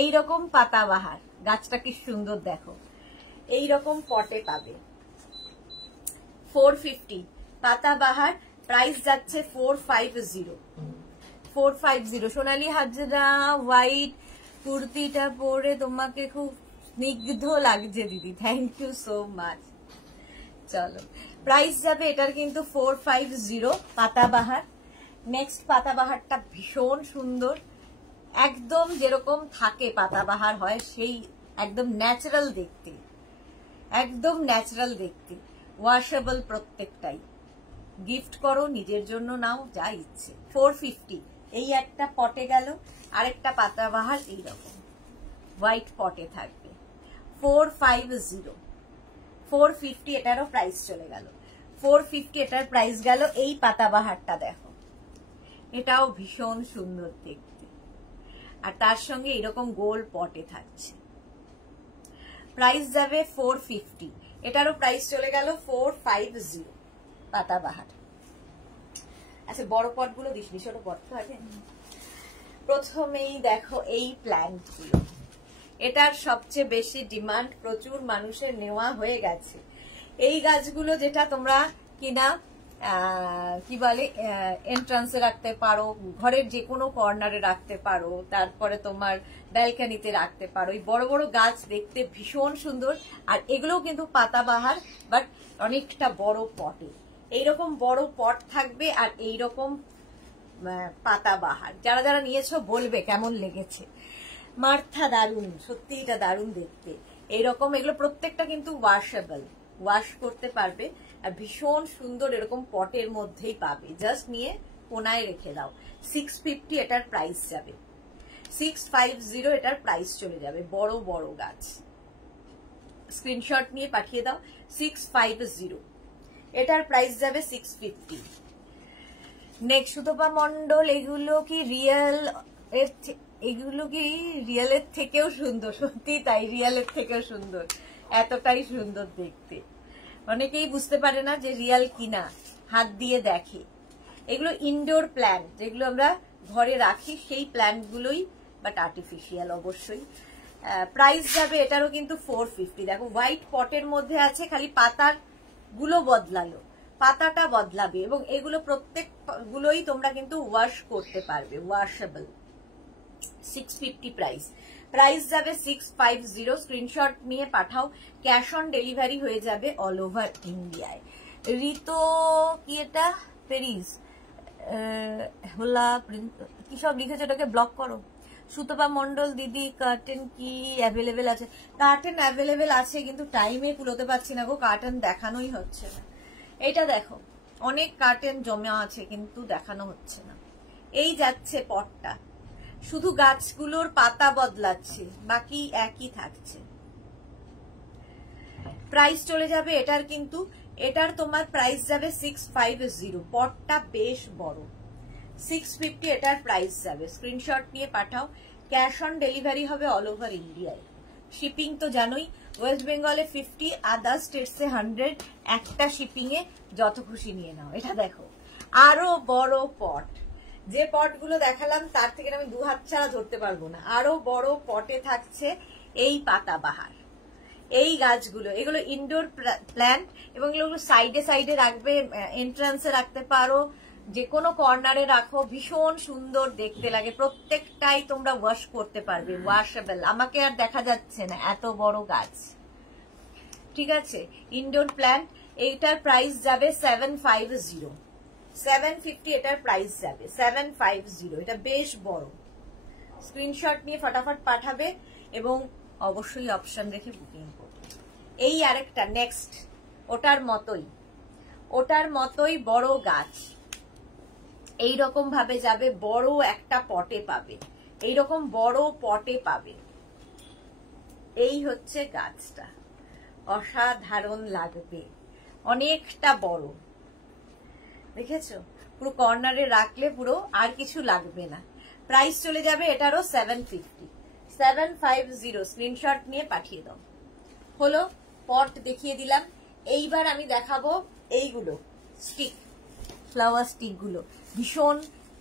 এইরকম পাতাবাহার, গাছটা কি সুন্দর দেখো, এইরকম পটে পাবে। 450 পাতাবাহার, প্রাইস যাচ্ছে 450। সোনালী হাজরা, হোয়াইট কুর্তিটা পরে তোমাকে খুব স্নিগ্ধ লাগছে দিদি, থ্যাংক ইউ সো মাচ। চলো, প্রাইস যাবে এটার কিন্তু 450 পাতাবাহার। নেক্সট পাতাবাহারটা ভীষণ সুন্দর, একদম যেরকম থাকে পাতাবাহার হয় সেই একদম ন্যাচারাল দেখতে, একদম ন্যাচারাল দেখতে, ওয়াশেবল প্রত্যেকটাই। গিফট করো, নিজের জন্য নাও, যা ইচ্ছে। 450 এই একটা পটে গেল, আরেকটা পাতাবাহার এইরকম হোয়াইট পটে থাকবে। 450 এটারও প্রাইস চলে গেল। 450 এটার প্রাইস গেল। এই পাতাবাহারটা দেখো, এটাও ভীষণ সুন্দর দেখতে, আর তার সঙ্গে এরকম গোল পটে থাকছে। প্রাইস যাবে 450, এটারও প্রাইস চলে গেল 450 পাতাবাহার। আচ্ছা, বড় পট গুলো দিসনি, ছোট পট তো আছে। প্রথমেই দেখো এই প্ল্যান্ট গুলো, এটার সবচেয়ে বেশি ডিমান্ড, প্রচুর মানুষের নেওয়া হয়ে গেছে। এই গাছগুলো যেটা তোমরা কিনা কি বলে এন্ট্রান্সে রাখতে পারো, ঘরের যে কোনো কর্নারে রাখতে পারো, তারপরে তোমার ব্যালকানিতে রাখতে পারো। এই বড় বড় গাছ দেখতে ভীষণ সুন্দর, আর এগুলোও কিন্তু পাতাবাহার, বাট অনেকটা বড় পটে। এইরকম বড় পট থাকবে আর এইরকম পাতাবাহার। যারা যারা নিয়েছো বলবে কেমন লেগেছে। মার্থা, দারুণ, সত্যি এটা দারুণ দেখতে। এইরকম এগুলো প্রত্যেকটা কিন্তু ওয়াশেবল, ওয়াশ করতে পারবে, আর ভীষণ সুন্দর এরকম পটের মধ্যেই পাবে। জাস্ট নিয়ে কোনায় রেখে দাও। 650 এটার প্রাইস যাবে, 650 এটার প্রাইস চলে যাবে। বড় বড় গাছ, স্ক্রিনশট নিয়ে পাঠিয়ে দাও। 650 এটার প্রাইস যাবে 650। নেক্সট সুতপা মন্ডল, এগুলো কি রিয়েল এর, এগুলো কি রিয়েলের থেকেও সুন্দর? সত্যি তাই, রিয়েলের থেকেও সুন্দর, এতটাই সুন্দর দেখতে। অনেকেই বুঝতে পারে না যে রিয়েল কিনা, হাত দিয়ে দেখে। এগুলো ইনডোর প্ল্যান্ট, যেগুলো আমরা ঘরে রাখি সেই প্ল্যান্ট গুলোই, বাট আর্টিফিশিয়াল অবশ্যই। প্রাইস যাবে এটারও কিন্তু 450। দেখো হোয়াইট পটের মধ্যে আছে, খালি পাতার গুলো বদলালো, পাতাটা বদলাবে, এবং এগুলো প্রত্যেক গুলোই তোমরা কিন্তু ওয়াশ করতে পারবে, ওয়াশেবল। 650 প্রাইস, প্রাইস যাবে 650। স্ক্রিনশট নিয়ে পাঠাও, ক্যাশ অন ডেলিভারি হয়ে যাবে অল ওভার ইন্ডিয়ায়। রিতো কি এটা, প্যারিস হোলা কি সব লিখেছে, ওটাকে ব্লক করো। সুতপা মন্ডল দিদি, কার্টেন কি অ্যাভেলেবেল আছে? কার্টেন অ্যাভেলেবেল আছে, কিন্তু টাইমে কুলোতে পারছি না গো, কার্টেন দেখানোই হচ্ছে না। এটা দেখো, অনেক কার্টেন জমা আছে কিন্তু দেখানো হচ্ছে না। এই যাচ্ছে পটটা, শুধু গাছগুলোর পাতা বদলাচ্ছে, বাকি একই থাকছে। প্রাইস চলে যাবে এটার কিন্তু, এটার তোমার প্রাইস যাবে 650। পটটা বেশ বড়, 650 এটার প্রাইস যাবে। স্ক্রিনশট নিয়ে পাঠাও, ক্যাশ অন ডেলিভারি হবে অল ওভার ইন্ডিয়ায়। শিপিং তো জানোই, ওয়েস্ট বেঙ্গলে 50, আদার স্টেটসে 100। একটা শিপিং এ যত খুশি নিয়ে নাও। এটা দেখো, আরো বড় পট, যে পটগুলো দেখালাম তার থেকে আমি 2 হাত ছাড়া ধরতে পারবো না। আরো বড় পটে থাকছে এই পাতাবাহার, এই গাছগুলো। এগুলো ইনডোর প্ল্যান্ট, এবং এগুলো সাইডে সাইডে রাখবে, এন্ট্রান্সে রাখতে পারো, যে কোনো কর্নারে রাখো, ভীষণ সুন্দর দেখতে লাগে। প্রত্যেকটাই তোমরা ওয়াশ করতে পারবে, ওয়াশেবল। আমাকে আর দেখা যাচ্ছে না, এত বড় গাছ। ঠিক আছে, ইনডোর প্ল্যান্ট। এইটার প্রাইস যাবে 750, 750 এটার প্রাইস যাবে, 750। এটা বেশ বড়। স্ক্রিনশট নিয়ে ফটাফট পাঠাবে এবং অবশ্যই অপশন রেখে বুকিং করবে। এই আরেকটা নেক্সট, ওটার মতোই বড় গাছ, এইরকম ভাবে যাবে, বড় একটা পটে পাবে, এইরকম বড় পটে পাবে। এই হচ্ছে গাছটা, অসাধারণ লাগবে, অনেকটা বড়, দেখেছো? পুরো কর্নারে রাখলে পুরো আর কিছু লাগবে না। প্রাইস চলে যাবে এটারও 750। স্ক্রিনশট নিয়ে পাঠিয়ে দাও। হলো, পট দেখিয়ে দিলাম। এইবার আমি দেখাবো এইগুলো স্টিক, ফ্লাওয়ার স্টিক গুলো ভীষণ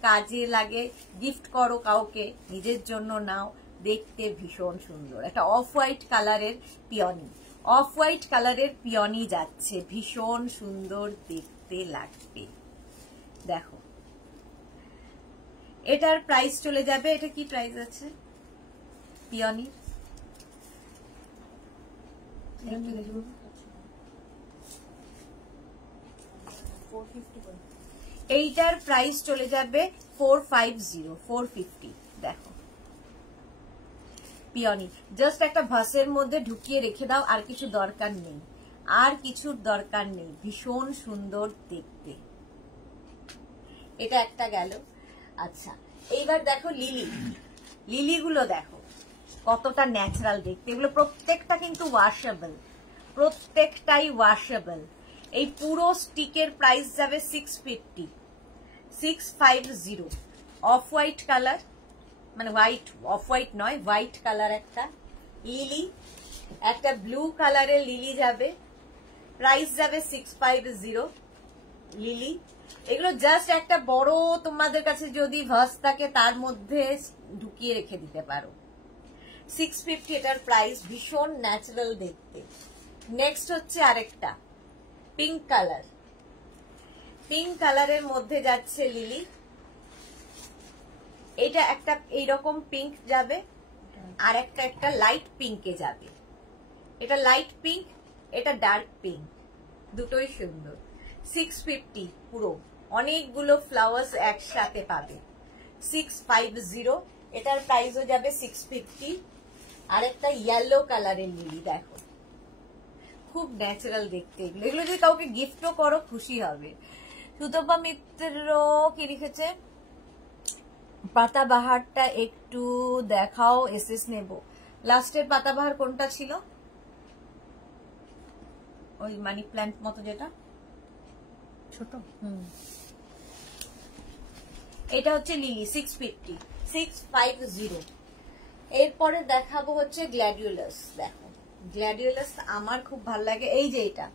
কাজে লাগে। গিফট করো কাউকে, নিজের জন্য নাও, দেখতে ভীষণ সুন্দর। একটা অফ হোয়াইট কালারের পিওনি, যাচ্ছে, ভীষণ সুন্দর দেখতে লাগবে। দেখো, এটার প্রাইস চলে যাবে, এটা কি প্রাইস আছে পিওনির? এইটার প্রাইস চলে যাবে 450। দেখো পিওনি, জাস্ট একটা ভাসের মধ্যে ঢুকিয়ে রেখে দাও, আর কিছু দরকার নেই, আর কিছুর দরকার নেই, ভীষণ সুন্দর দেখতে। এটা একটা গেল। আচ্ছা, এইবার দেখো লিলিগুলো দেখো কতটা ন্যাচারাল দেখতে। এগুলো প্রত্যেকটা কিন্তু ওয়াশেবল, প্রত্যেকটাই ওয়াশেবল। এই পুরো স্টিকের প্রাইস যাবে 650। অফ হোয়াইট কালার, মানে অফ হোয়াইট নয়, হোয়াইট কালার একটা লিলি, একটা ব্লু কালারের লিলি যাবে, প্রাইস যাবে 650 লিলি। এগুলো জাস্ট একটা বড়, তোমাদের কাছে যদি ভাস থাকে তার মধ্যে ঢুকিয়ে রেখে দিতে পারো। 650 এটার প্রাইস, ভীষণ ন্যাচারাল দেখতে। নেক্সট হচ্ছে আরেকটা পিঙ্ক কালারের মধ্যে যাচ্ছে লিলি। এটা একটা এইরকম পিঙ্ক যাবে, আর একটা লাইট পিঙ্কে যাবে। এটা লাইট পিঙ্ক, এটা ডার্ক পিঙ্ক, দুটোই সুন্দর। 650 পুরো, অনেকগুলো ফ্লাওয়ার্স একসাথে পাবে। 650, এটার প্রাইসও যাবে 650। আর একটা ইয়েলো কালারের লিলি, দেখো খুব ন্যাচারাল দেখতে। এগুলো যদি কাউকে গিফটও করো খুশি হবে। সুতপা মিত্র কি লিখেছে? পাতাবাহারটা একটু দেখাও, এসএস নেব। লাস্টের পাতাবাহার কোনটা ছিল? ওই মানি প্ল্যান্ট মতো যেটা ছোট। এটা হচ্ছে লিলি, 650। এরপরে দেখাবো হচ্ছে গ্ল্যাডিওলাস। দেখো গ্ল্যাডিওলাস আমার খুব ভালো লাগে। এই যে এটা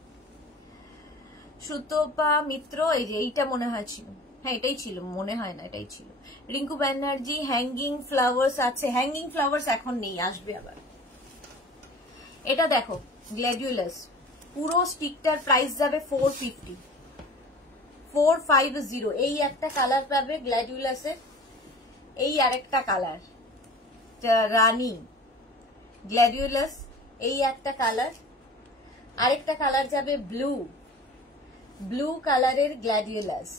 সুতপা মিত্র, এই যে এইটা মনে হয় ছিল, হ্যাঁ এটাই ছিল, মনে হয় না এটাই ছিল। রিঙ্কু ব্যানার্জি, হ্যাঙ্গিং ফ্লাওয়ার্স আছে। হ্যাঙ্গিং ফ্লাওয়ার্স এখন নেই, আসবে আবার। এটা দেখো গ্ল্যাডিওলাস, পুরো স্টিকটার প্রাইস যাবে 450। এই একটা কালার পাবে গ্ল্যাডিওলাসের, এই আরেকটা কালার রানী গ্ল্যাডিওলাস, এই একটা কালার, আরেকটা কালার যাবে ব্লু কালারের গ্ল্যাডিওলাস,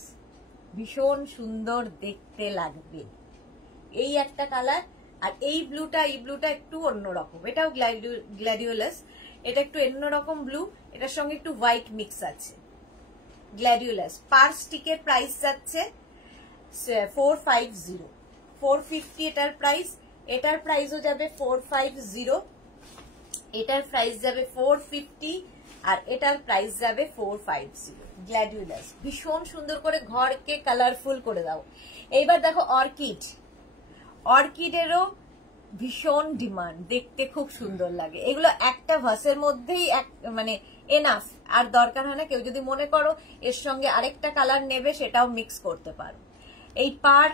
ভীষণ সুন্দর দেখতে লাগবে। এই একটা কালার, আর এই ব্লুটা একটু অন্যরকম, এটাও গ্ল্যাডিওলাস, এটা একটু অন্যরকম ব্লু, এটার সঙ্গে একটু হোয়াইট মিক্স আছে। গ্ল্যাডিওলাস পার স্টিকের প্রাইস যাচ্ছে 450 এটার প্রাইস। এটার প্রাইসও যাবে 450, এটার প্রাইস যাবে 450, আর এটার প্রাইস যাবে 450। গ্ল্যাডিওলাস ভীষণ সুন্দর করে ঘরকে কালারফুল করে দাও। এইবার দেখো অর্কিডেরও ভীষণ ডিমান্ড, দেখতে খুব সুন্দর লাগে। এগুলো একটা ভাসের মধ্যেই মানে এনাফ, আর দরকার হয় না। কেউ যদি মনে করো এর সঙ্গে আরেকটা কালার নেবে, সেটাও মিক্স করতে পারো। এই পার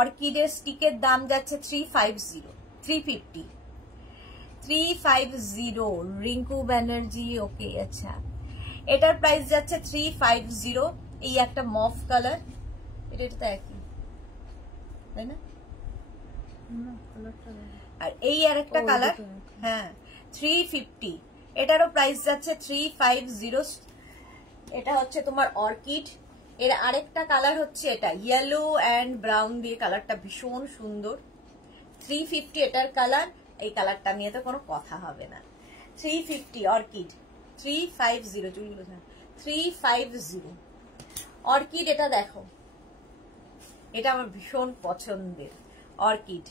অর্কিডের স্টিকের দাম যাচ্ছে 350। রিঙ্কু ব্যানার্জি, ওকে আচ্ছা। এটার প্রাইস যাচ্ছে 350। এই একটা মফ কালার, এটা তো একই তাই না? আর এই আরেকটা কালার, হ্যাঁ 350। এটারও প্রাইস যাচ্ছে 350। এটা হচ্ছে তোমার অর্কিড, এর আরেকটা কালার হচ্ছে এটা ইয়েলো অ্যান্ড ব্রাউন দিয়ে, কালারটা ভীষণ সুন্দর। 350 এটার কালার, এই কালারটা নিয়ে তো কোনো কথা হবে না। 350 অর্কিড, 350 চুলগুলো 350 অর্কিড। এটা দেখো, এটা আমার ভীষণ পছন্দের অর্কিড,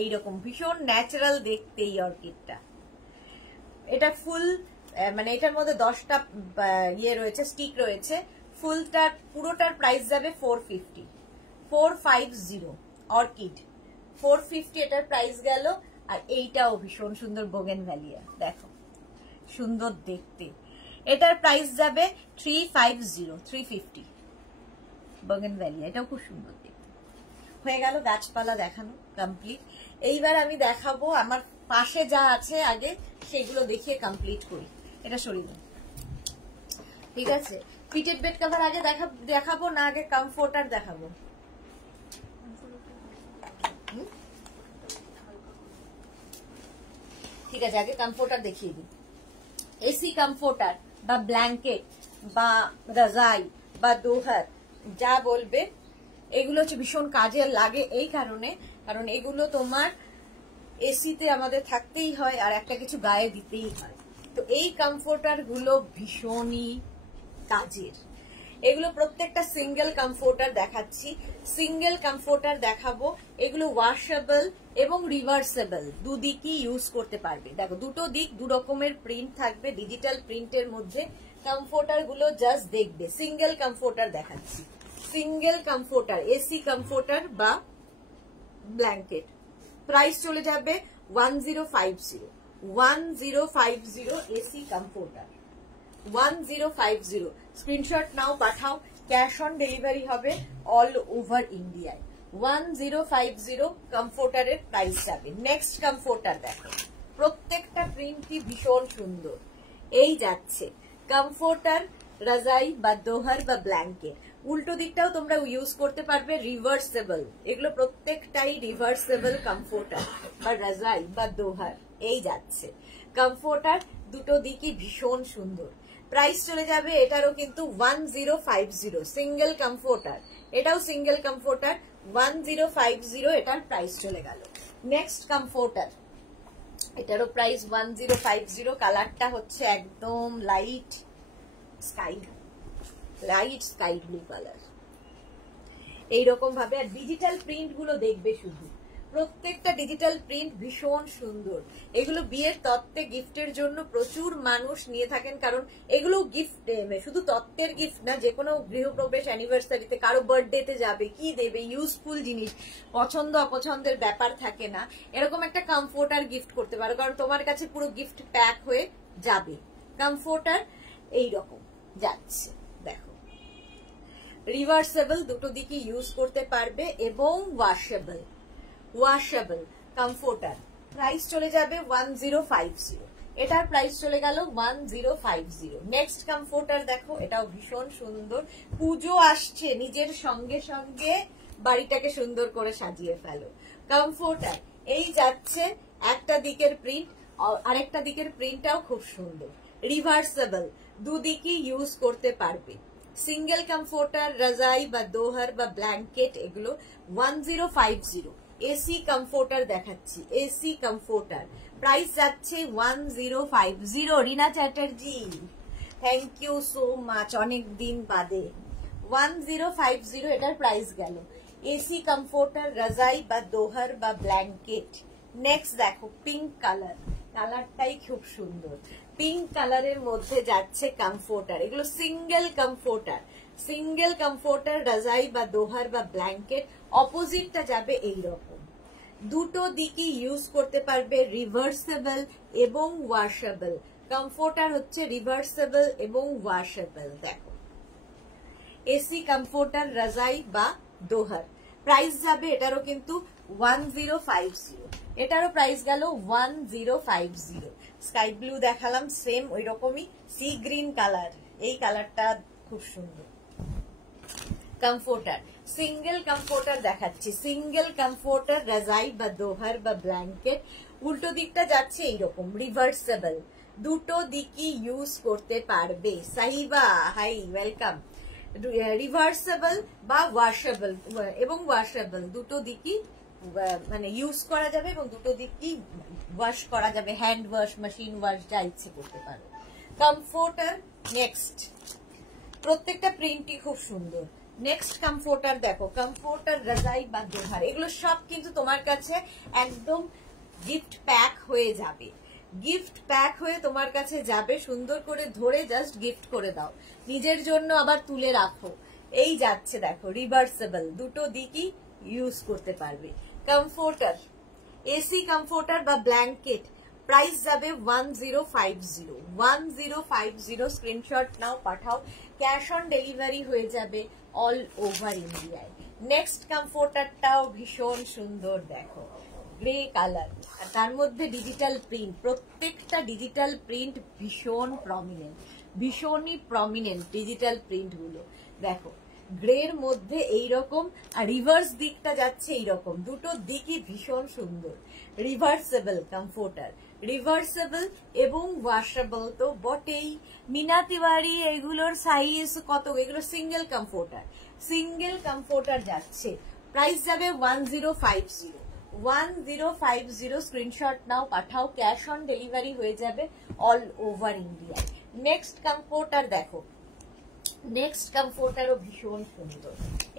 এইরকম ভীষণ ন্যাচারাল দেখতে এই অর্কিডটা। এটা ফুল মানে এটার মধ্যে 10টা ইয়ে রয়েছে, স্টিক রয়েছে। ফুলটার পুরোটার প্রাইস যাবে 450 অর্কিড 450 এটার প্রাইস গেল। আর এইটাও ভীষণ সুন্দর বোগেনভ্যালিয়া, দেখো সুন্দর দেখতে, এটার প্রাইস যাবে 350 বোগেনভ্যালিয়া, এটাও খুব সুন্দর দেখতে। হয়ে গেল গাছপালা দেখানো কমপ্লিট। এইবার আমি দেখাবো আমার পাশে যা আছে, আগে সেগুলো দেখিয়ে কমপ্লিট করি। এটা সরিয়ে দাও, ঠিক আছে? ফিটেড বেড কভার আগে দেখাবো না আগে কমফোর্টার দেখাবো? ঠিক আছে, আগে কমফোর্টার দেখিয়ে দিই। এসি কমফোর্টার বা ব্ল্যাঙ্কেট বা রাজাই বা দোহার যা বলবে, এগুলো হচ্ছে ভীষণ কাজে লাগে এই কারণে, কারণ এগুলো তোমার এসিতে আমাদের থাকতেই হয় আর একটা কিছু গায়ে দিতেই হয়। তো এই কমফোর্টার গুলো ভীষণই কাজের। এগুলো প্রত্যেকটা সিঙ্গেল কমফোর্টার দেখাচ্ছি, সিঙ্গেল কমফোর্টার দেখাবো। এগুলো ওয়াশেবল এবং রিভার্সেবল, দুদিকই ইউজ করতে পারবে। দেখো দুটো দিক দু রকমের প্রিন্ট থাকবে, ডিজিটাল প্রিন্টের মধ্যে কমফোর্টার গুলো জাস্ট দেখবে। সিঙ্গেল কমফোর্টার দেখাচ্ছি, সিঙ্গেল কমফোর্টার এসি কমফোর্টার বা ব্ল্যাঙ্কেট, প্রাইস চলে যাবে 1050 এসি কমফোর্টার 1050। স্ক্রিনশট নাও, পাঠাও, ক্যাশ অন ডেলিভারি হবে অল ওভার ইন্ডিয়ায়। 1050 কমফোর্টারের প্রাইস যাবে। নেক্সট কমফোর্টার দেখো, প্রত্যেকটা প্রিন্টই ভীষণ সুন্দর। এই যাচ্ছে কমফোর্টার রাজাই বা দোহার বা ব্ল্যাঙ্কেট। উল্টো দিকটাও তোমরা ইউজ করতে পারবে, রিভার্সেবল। এগুলো প্রত্যেকটাই রিভার্সেবল কমফোর্টার বা রাজাই বা দোহার। এই যাচ্ছে কমফোর্টার, দুটো দিকই ভীষণ সুন্দর। প্রাইস চলে যাবে এটারও কিন্তু 1050, সিঙ্গেল কমফোর্টার, এটাও সিঙ্গেল কমফোর্টার 1050, এটার প্রাইস চলে গেল। নেক্সট কমফোর্টার, এটারও প্রাইস 1050। কালারটা হচ্ছে একদম লাইট স্কাই ব্লু কালার, এইরকম ভাবে। আর ডিজিটাল প্রিন্ট গুলো দেখবে, শুধু প্রত্যেকটা ডিজিটাল প্রিন্ট ভীষণ সুন্দর। এগুলো বিয়ের তত্ত্বে গিফটের জন্য প্রচুর মানুষ নিয়ে থাকেন, কারণ এগুলো গিফট দেবে, শুধু তত্ত্বের গিফট না, যে কোনো গৃহপ্রবেশ, অ্যানিভার্সারিতে, কারো বার্থডেতে যাবে, কি দেবে, ইউজফুল জিনিস, পছন্দ অপছন্দের ব্যাপার থাকে না। এরকম একটা কমফোর্টার গিফট করতে পারো, কারণ তোমার কাছে পুরো গিফট প্যাক হয়ে যাবে। কমফোর্টার এইরকম যাচ্ছে, দেখো রিভার্সেবল, দুটো দিকে ইউজ করতে পারবে এবং ওয়াশেবল কমফোর্টার। প্রাইস চলে যাবে 1050, এটার প্রাইস চলে গেল 1050। নেক্সট কমফোর্টার দেখো, এটাও ভীষণ সুন্দর। পুজো আসছে, নিজের সঙ্গে সঙ্গে বাড়িটাকে সুন্দর করে সাজিয়ে ফেলো। কমফোর্টার এই যাচ্ছে, একটা দিকের প্রিন্ট, আরেকটা দিকের প্রিন্টটাও খুব সুন্দর। রিভার্সেবল, দুদিকই ইউজ করতে পারবে। সিঙ্গেল কমফোর্টার, রাজাই বা দোহার বা ব্ল্যাঙ্কেট, এগুলো 1050। এসি কমফোর্টার দেখাচ্ছি, এসি কমফোর্টার প্রাইস যাচ্ছে 1050। Rina Chatterjee, thank you so much, অনেক দিন বাদে 1050 এটার প্রাইস গেল। এসি কমফোর্টার, রাজাই বা দোহার বা ব্ল্যাঙ্কেট। নেক্সট দেখো পিঙ্ক কালার, কালারটাই খুব সুন্দর। পিঙ্ক কালারের মধ্যে যাচ্ছে কমফোর্টার, এগুলো সিঙ্গেল কমফোর্টার, রাজাই বা দোহার বা ব্ল্যাঙ্কেট। অপোজিটটা যাবে এইরকম, দুটো দিকই ইউজ করতে পারবে, রিভার্সেবল এবং ওয়াশেবল। কমফোর্টার হচ্ছে রিভার্সেবল এবং ওয়াশেবল। দেখো এসি কমফোর্টার, রাজাই বা দোহার, প্রাইস যাবে এটারও কিন্তু 1050, এটারও প্রাইস গেল 1050। স্কাই ব্লু দেখালাম, সেম ওই রকমই সি গ্রিন কালার, এই কালারটা খুব সুন্দর। কমফোর্টার, সিঙ্গেল কমফোর্টার দেখাচ্ছি, সিঙ্গেল কমফোর্টার, রাজাই বা দোহার বা ব্ল্যাঙ্কেট। উল্টো দিকটা যাচ্ছে এইরকম, রিভার্সেবল, দুটো দিকই ইউজ করতে পারবে। Sahiba hi, welcome. রিভার্সেবল বা ওয়াশেবল, এবং ওয়াশেবল দুটো দিকই মানে ইউজ করা যাবে এবং দুটো দিকই ওয়াশ করা যাবে, হ্যান্ড ওয়াশ, মেশিন ওয়াশ, যা ইচ্ছে করতে পারো। কমফোর্টার নেক্সট, প্রত্যেকটা প্রিন্টই খুব সুন্দর। নেক্সট কমফোর্টার দেখো, কমফোর্টার রাজাই বা দোহার, এগুলো সব কিন্তু তোমার কাছে একদম গিফট প্যাক হয়ে যাবে, গিফট প্যাক হয়ে তোমার কাছে যাবে। সুন্দর করে ধরে জাস্ট গিফট করে দাও, নিজের জন্য আবার তুলে রাখো। এই যাচ্ছে দেখো, রিভার্সেবল, দুটো দিকই ইউজ করতে পারবে। কমফোর্টার, এসি কমফোর্টার বা ব্ল্যাঙ্কেট, প্রাইস যাবে 1050, 1050। স্ক্রিনশট নাও, পাঠাও, ক্যাশ অন ডেলিভারি হয়ে যাবে অল ওভার ইন্ডিয়ায়। নেক্সট কমফোর্টারটাও ভীষণ সুন্দর দেখো, গ্রে কালার, আর তার মধ্যে ডিজিটাল প্রিন্ট, প্রত্যেকটা ডিজিটাল প্রিন্ট ভীষণ প্রমিনেন্ট, ভীষণই প্রমিনেন্ট ডিজিটাল প্রিন্ট গুলো দেখো। গ্রের মধ্যে এইরকম, আর রিভার্স দিকটা যাচ্ছে এইরকম, দুটো দিকই ভীষণ সুন্দর। রিভার্সেবল কমফোর্টার, রিভার্সেবল এবং ওয়াশেবল তো বটেই। মিনা তিওয়ারি এগুলোর সাইজ কত? এগুলো সিঙ্গেল কমফোর্টার, সিঙ্গেল কমফোর্টার যাচ্ছে, প্রাইস যাবে 1050, 1050। স্ক্রিনশট নাও, পাঠাও, ক্যাশ অন ডেলিভারি হয়ে যাবে all over India. Next comforter দেখো, নেক্সট কমফোর্টারও ভীষণ সুন্দর,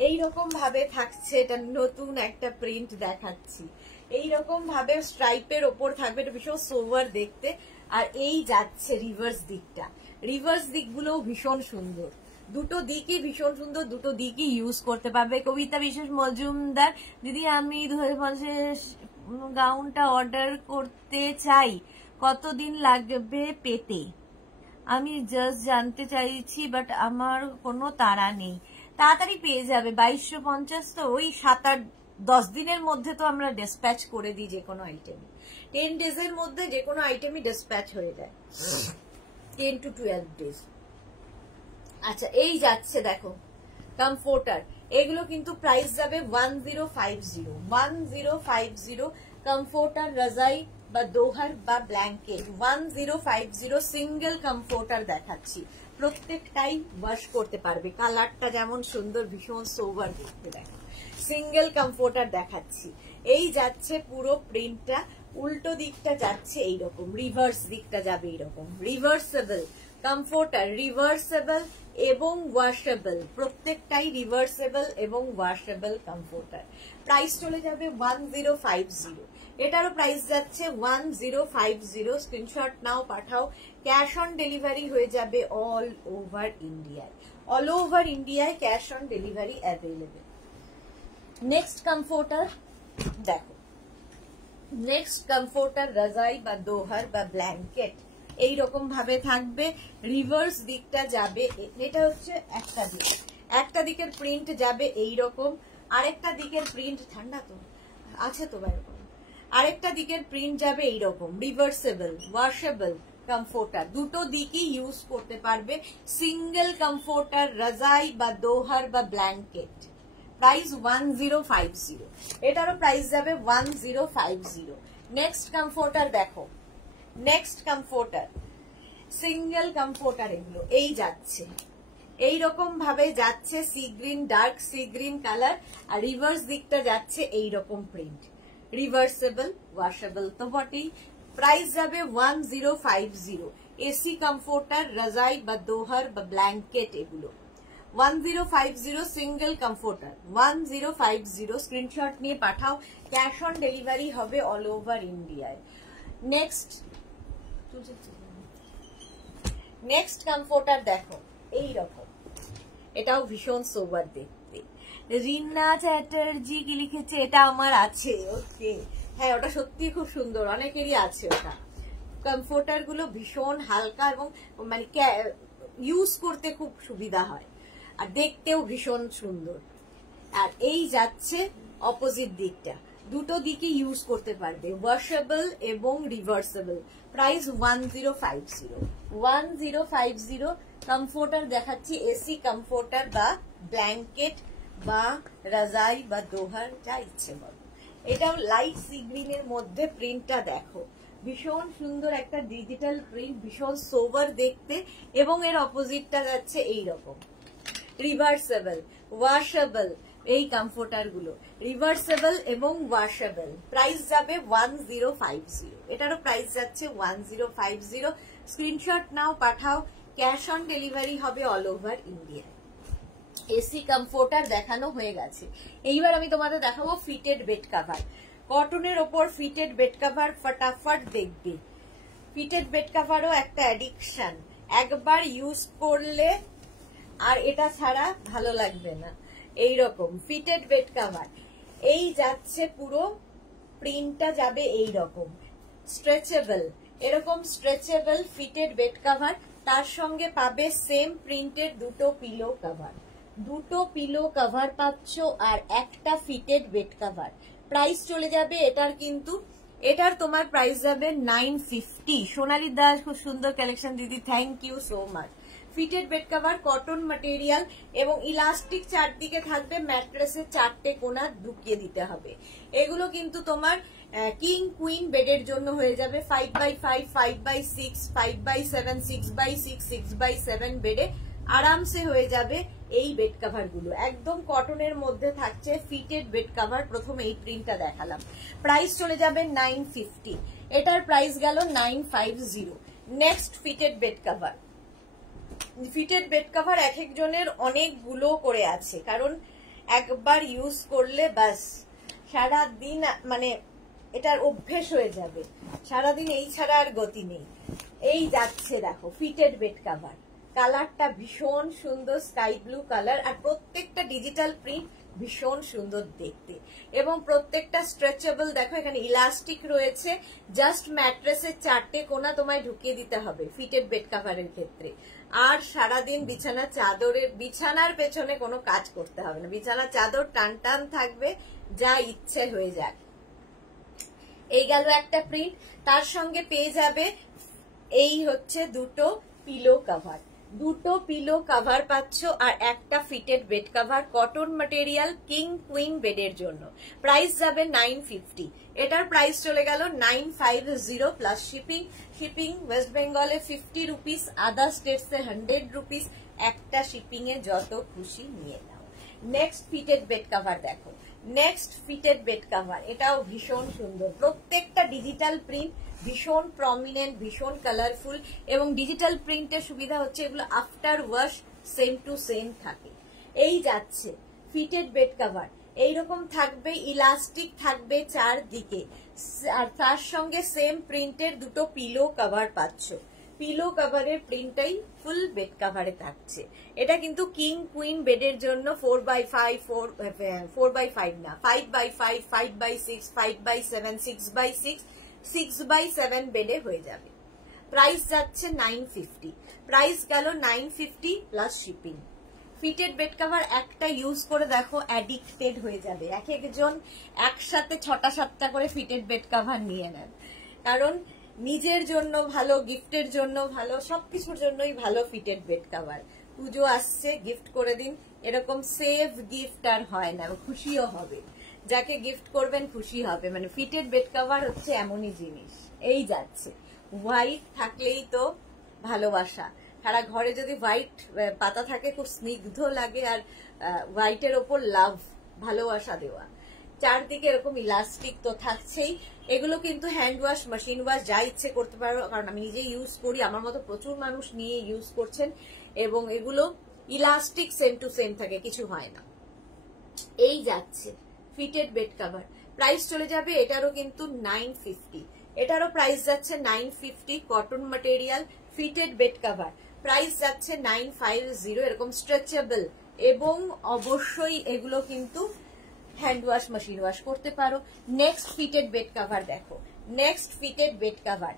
এইরকম ভাবে থাকছে, এটা নতুন একটা প্রিন্ট দেখাচ্ছি, এইরকম ভাবে স্ট্রাইপের ওপর থাকবে, এটা ভীষণ সোভার দেখতে। আর এই যাচ্ছে রিভার্স দিকটা, রিভার্স দিকগুলোও ভীষণ সুন্দর, দুটো দিকই ভীষণ সুন্দর, দুটো দিকই ইউজ করতে পারবে। কবিতা বিশেষ মজুমদার, দিদি আমি 2050 গাউনটা অর্ডার করতে চাই, কতদিন লাগবে পেতে? আমি জাস্ট জানতে চাইছি, বাট আমার কোনো তাড়া নেই, তাড়াতাড়ি পেয়ে যাবে। 2250 তো ওই 7-10 দিনের মধ্যে তো আমরা ডিসপ্যাচ করে দিই যে কোনো আইটেম, 10 ডেজের মধ্যে যে কোনো আইটেমই ডিসপ্যাচ হয়ে যায়, 10 to 12 ডেজ। আচ্ছা, এই যাচ্ছে দেখো কমফোর্টার, এগুলো কিন্তু প্রাইস যাবে 1050, 1050। কমফোর্টার রাজাই বা দোহার বা ব্ল্যাঙ্কেট 1050, সিঙ্গেল কমফোর্টার দেখাচ্ছি, প্রত্যেকটাই ওয়াশ করতে পারবে। কালারটা যেমন সুন্দর, ভীষণ সোভার দেখতে, দেখো সিঙ্গেল কমফোর্টার দেখাচ্ছি। এই যাচ্ছে পুরো প্রিন্টটা, উল্টো দিকটা যাচ্ছে এইরকম, রিভার্স দিকটা যাবে এইরকম। রিভার্সেবল কমফোর্টার, রিভার্সেবল এবং ওয়াশেবল, প্রত্যেকটাই রিভার্সেবল এবং ওয়াশেবল কমফোর্টার। প্রাইস চলে যাবে 1050, এটারও প্রাইস যাচ্ছে 1050। স্ক্রিনশট নাও, পাঠাও, ক্যাশ অন ডেলিভারি হয়ে যাবে অল ওভার ইন্ডিয়ায়, অল ওভার ইন্ডিয়ায় cash on delivery available. Next comforter দেখো, নেক্সট কমফোর্টার রাজাই বা দোহার বা ব্ল্যাঙ্কেট, এইরকম ভাবে থাকবে, রিভার্স দিকটা যাবে, এটা হচ্ছে একটা দিক, একটা দিকের প্রিন্ট যাবে এইরকম, আরেকটা দিকের প্রিন্ট, ঠান্ডা তো আছে তো বাইরে, আরেকটা দিকের প্রিন্ট যাবে এইরকম। রিভার্সেবল, ওয়াশেবল কমফোর্টার, দুটো দিকই ইউজ করতে পারবে। সিঙ্গেল কমফোর্টার রাজাই বা দোহার বা ব্ল্যাঙ্কেট, প্রাইস 1050, এটারও প্রাইস যাবে 1050। নেক্সট কমফোর্টার দেখো, নেক্সট কমফোর্টার সিঙ্গেল কমফোর্টার, এগুলো এই যাচ্ছে এইরকম ভাবে যাচ্ছে, sea green, dark sea green colour, আর রিভার্স দিকটা যাচ্ছে এইরকম প্রিন্ট। রিভার্সেবল, ওয়াশেবল তো বটেই, প্রাইস যাবে 1050। এসি কমফোর্টার রাজাই বা দোহার বা ব্ল্যাঙ্কেট, এগুলো 1050, সিঙ্গেল কমফোর্টার 1050। স্ক্রিনশট নিয়ে পাঠাও, ক্যাশ অন ডেলিভারি হবে অল ওভার ইন্ডিয়ায়। নেক্সট নেক্সট কমফোর্টার দেখো এইরকম, এটাও ভীষণ সোবার দেখতে। রিনা চ্যাটার্জি কি লিখেছে, এটা আমার আছে, ওকে, হ্যাঁ ওটা সত্যি খুব সুন্দর, অনেকেরই আছে ওটা। কমফোর্টার গুলো ভীষণ হালকা এবং মানে ইউজ করতে খুব সুবিধা হয়, আর দেখতেও ভীষণ সুন্দর। আর এই যাচ্ছে অপোজিট দিকটা, দুটো দিকে ইউজ করতে পারবে, ওয়াশেবল এবং রিভার্সেবল। প্রাইস 1050, 1050। কমফোর্টার দেখাচ্ছি, এসি কমফোর্টার বা ব্ল্যাঙ্কেট বা রাজাই বা দোহার, যা ইচ্ছে বলো। এটাও লাইট সি গ্রিনের মধ্যে প্রিন্টটা দেখো, ভীষণ সুন্দর একটা ডিজিটাল প্রিন্ট, ভীষণ সোভার দেখতে, এবং এর অপোজিটটা যাচ্ছে এইরকম। রিভার্সেবল, ওয়াশেবল, এই কমফোর্টার গুলো রিভার্সেবল এবং ওয়াশেবল। প্রাইস যাবে 1050, এটারও প্রাইস যাচ্ছে 1050। স্ক্রিনশট নাও, পাঠাও, ক্যাশ অন ডেলিভারি হবে all over India. AC comforter দেখানো হয়ে গেছে, এইবার আমি তোমাদের দেখাবো ফিটেড বেড কাভার। কটনের ওপর ফিটেড বেড কাভার ফটাফট দেখবে। ফিটেড বেড কাভারও একটা অ্যাডিকশন, একবার ইউজ করলে আর এটা ছাড়া ভালো লাগবে না। এইরকম ফিটেড বেড কাভার, এই যাচ্ছে পুরো প্রিন্টটা যাবে এইরকম স্ট্রেচেবল, এরকম স্ট্রেচেবল ফিটেড বেড কাভার। তার সঙ্গে পাবে সেম প্রিন্টের দুটো পিলো কাভার, দুটো পিলো কাভার পাচ্ছ আর একটা ফিটেড বেড কাভার। প্রাইস চলে যাবে এটার, কিন্তু এটার তোমার প্রাইস যাবে 950। সোনালী দাস, খুব সুন্দর কালেকশন দিদি, thank you so much. Fitted bed cover, cotton material এবং ইলাস্টিক চারদিকে থাকবে, ম্যাট্রেসের চারটে কোণা ঢুকিয়ে দিতে হবে। এগুলো কিন্তু তোমার কিং কুইন বেডের জন্য হয়ে যাবে। 5x5, 5x6, 5x7, 6x6, 6x7 বেডে আরামসে হয়ে যাবে এই বেড কাভার গুলো। একদম কটনের মধ্যে থাকছে ফিটেড বেড কাভার। প্রথমে এই প্রিন্টটা দেখালাম, প্রাইস চলে যাবে 950, এটার প্রাইস গেল 950। Next fitted bed cover. Fitted bed cover এক একজনের অনেকগুলো করে আছে, কারণ একবার ইউজ করলে বাস সারাদিন মানে এটার অভ্যেস হয়ে যাবে, সারাদিন এই ছাড়া আর গতি নেই। এই যাচ্ছে দেখো ফিটেড বেড কাভার, কালারটা ভীষণ সুন্দর, স্কাই ব্লু কালার, আর প্রত্যেকটা ডিজিটাল প্রিন্ট ভীষণ সুন্দর দেখতে এবং প্রত্যেকটা স্ট্রেচেবল। দেখো এখানে ইলাস্টিক রয়েছে, জাস্ট ম্যাট্রেসের চারটে কোণা তোমায় ঢুকিয়ে দিতে হবে ফিটেড বেড কাভারের ক্ষেত্রে। আর সারাদিন বিছানা চাদরের, বিছানার পেছনে কোনো কাজ করতে হবে না, বিছানা চাদর টান টান থাকবে, যা ইচ্ছে হয়ে যাক। এই গেল একটা প্রিন্ট, তার সঙ্গে পেয়ে যাবে এই হচ্ছে দুটো পিলো কাভার, দুটো পিলো কাভার পাচ্ছ আর একটা fitted bed cover, cotton material, king queen বেডের জন্য। প্রাইস যাবে 950, এটার প্রাইস চলে গেল 950 প্লাস শিপিং। শিপিং ওয়েস্ট বেঙ্গলে 50 রুপিস, আদার স্টেটসে 100 রুপিস। একটা শিপিং এ যত খুশি নিয়ে নাও। নেক্সট ফিটেড বেড কাভার দেখো, নেক্সট ফিটেড বেড কাভার, এটাও ভীষণ সুন্দর, প্রত্যেকটা ডিজিটাল প্রিন্ট, ভীষণ প্রমিনেন্ট, ভীষণ কালারফুল এবং ডিজিটাল প্রিন্টের সুবিধা হচ্ছে এগুলো after wash same to same থাকে। এই যাচ্ছে ফিটেড বেড কাভার, এইরকম থাকবে, ইলাস্টিক থাকবে চারদিকে, আর তার সঙ্গে সেম প্রিন্টের দুটো পিলো কাভার পাচ্ছ। পিলো কাভারের প্রিন্টটাই ফুল বেড কাভারে থাকছে। এটা কিন্তু কিং কুইন বেডের জন্য 4x5, 4x5 না, 5x5, 5x6, 5x7, 6x6, 6x7 বেডে হয়ে যাবে। প্রাইস যাচ্ছে 950, প্রাইস গেল 950 plus shipping. Fitted bed cover একটা ইউজ করে দেখো অ্যাডিক্টেড হয়ে যাবে। এক একজন একসাথে 6টা-7টা করে ফিটেড বেড কাভার নিয়ে নেন, কারণ নিজের জন্য ভালো, গিফটের জন্য ভালো, সবকিছুর জন্যই ভালো ফিটেড বেড কাভার। পুজো আসছে, গিফট করে দিন, এরকম সেভ গিফট আর হয় না, খুশিও হবে, যাকে গিফট করবেন খুশি হবে। মানে ফিটেড বেড কাভার হচ্ছে এমনই জিনিস। এই যাচ্ছে হোয়াইট থাকলেই তো ভালোবাসা, সারা ঘরে যদি হোয়াইট পাতা থাকে খুব স্নিগ্ধ লাগে, আর হোয়াইটের ওপর লাভ, ভালোবাসা দেওয়া। চারদিকে এরকম ইলাস্টিক তো থাকছেই। এগুলো কিন্তু হ্যান্ড ওয়াশ, মেশিন ওয়াশ, যা ইচ্ছে করতে পারো, কারণ আমি নিজে ইউজ করি, আমার মতো প্রচুর মানুষ নিয়ে ইউজ করছেন, এবং এগুলো ইলাস্টিক সেম টু সেম থাকে, কিছু হয় না। এই যাচ্ছে ফিটেড বেড কাভার, প্রাইস চলে যাবে এটারও কিন্তু 950, এটারও প্রাইস যাচ্ছে 950। Cotton material fitted bed cover, price যাচ্ছে 950। এরকম স্ট্রেচেবল এবং অবশ্যই এগুলো কিন্তু হ্যান্ড ওয়াশ, মেশিন ওয়াশ করতে পারো। নেক্সট ফিটেড বেড কাভার দেখো, নেক্সট ফিটেড বেড কাভার,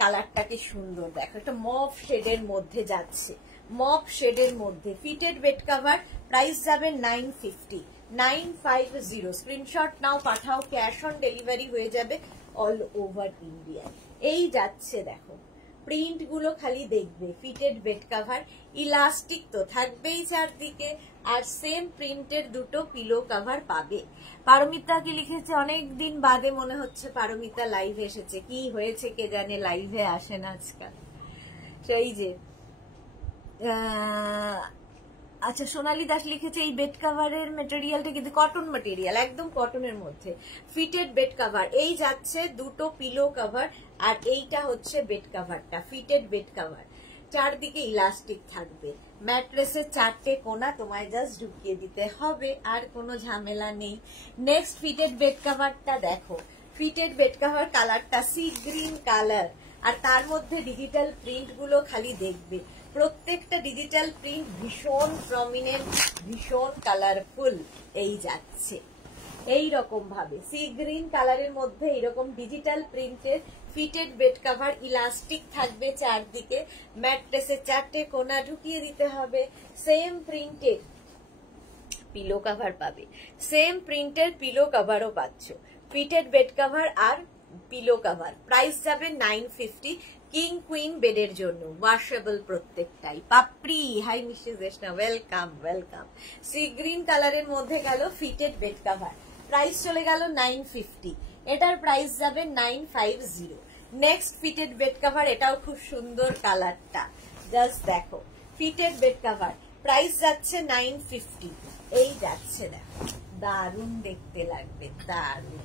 কালারটা কি সুন্দর দেখো, একটা মভ শেডের মধ্যে যাচ্ছে, মভ শেডের মধ্যে ফিটেড বেড কাভার। প্রাইস যাবে 950, 950। স্ক্রিনশট নাও, পাঠাও, ক্যাশ অন ডেলিভারি হয়ে যাবে অল ওভার ইন্ডিয়া। এই যাচ্ছে দেখো, প্রিন্ট গুলো খালি দেখবে, ফিটেড বেড কাভার, ইলাস্টিক তো থাকবেই চারদিকে, আর সেম প্রিন্টের দুটো পিলো কাভার পাবে। পারমিতা কি লিখেছে, অনেকদিন বাদে মনে হচ্ছে পারমিতা লাইভে এসেছে, কি হয়েছে কে জানে, লাইভে আসে না আজকাল। সেই যে আচ্ছা, সোনালী দাস লিখেছে এই বেড কাভারের মেটেরিয়ালটা কিন্তু কটন মেটেরিয়াল, একদম কটনের মধ্যে। ফিটেড বেড কাভার, এই যাচ্ছে দুটো পিলো কাভার, আর এইটা হচ্ছে বেড কাভারটা, ফিটেড বেড কাভার। চারদিকে ইলাস্টিক থাকবে, ম্যাট্রেসের 4টে কোনা তোমায় জাস্ট ঢুকিয়ে দিতে হবে, আর কোনো ঝামেলা নেই। নেক্সট ফিটেড বেড কাভারটা দেখো, ফিটেড বেড কাভার কালারটা সি গ্রিন কালার, আর তার মধ্যে ডিজিটাল প্রিন্ট গুলো খালি দেখবে, প্রত্যেকটা ডিজিটাল প্রিন্ট ভীষণ প্রমিনেন্ট, ভীষণ কালারফুল। এই যাচ্ছে এই রকম ভাবে সি গ্রিন কালারের মধ্যে এরকম ডিজিটাল প্রিন্টের ফিটেড বেড কাভার, ইলাস্টিক থাকবে চারদিকে, ম্যাট্রেসের 4টে কোনা ঢুকিয়ে দিতে হবে। সেম প্রিন্টের পিলো কাভার পাবে, সেম প্রিন্টের পিলো কাভারও পাচ্ছ, ফিটেড বেড কাভার আর পিলো কাভার। প্রাইস যাবে 950, কিং কুইন বেডের জন্য, ওয়াশেবল প্রত্যেকটাই। Papri, hi Mrs Deshna, welcome welcome. Sea green কালারের মধ্যে গেল ফিটেড বেড কাভার, প্রাইস চলে গেল 950, এটার প্রাইস যাবে 950। নেক্সট ফিটেড বেড কাভার, এটাও খুব সুন্দর কালারটা, জাস্ট দেখো ফিটেড বেড কাভার, প্রাইস যাচ্ছে 950। এই যাচ্ছে, দেখো দারুণ দেখতে লাগবে, দারুণ।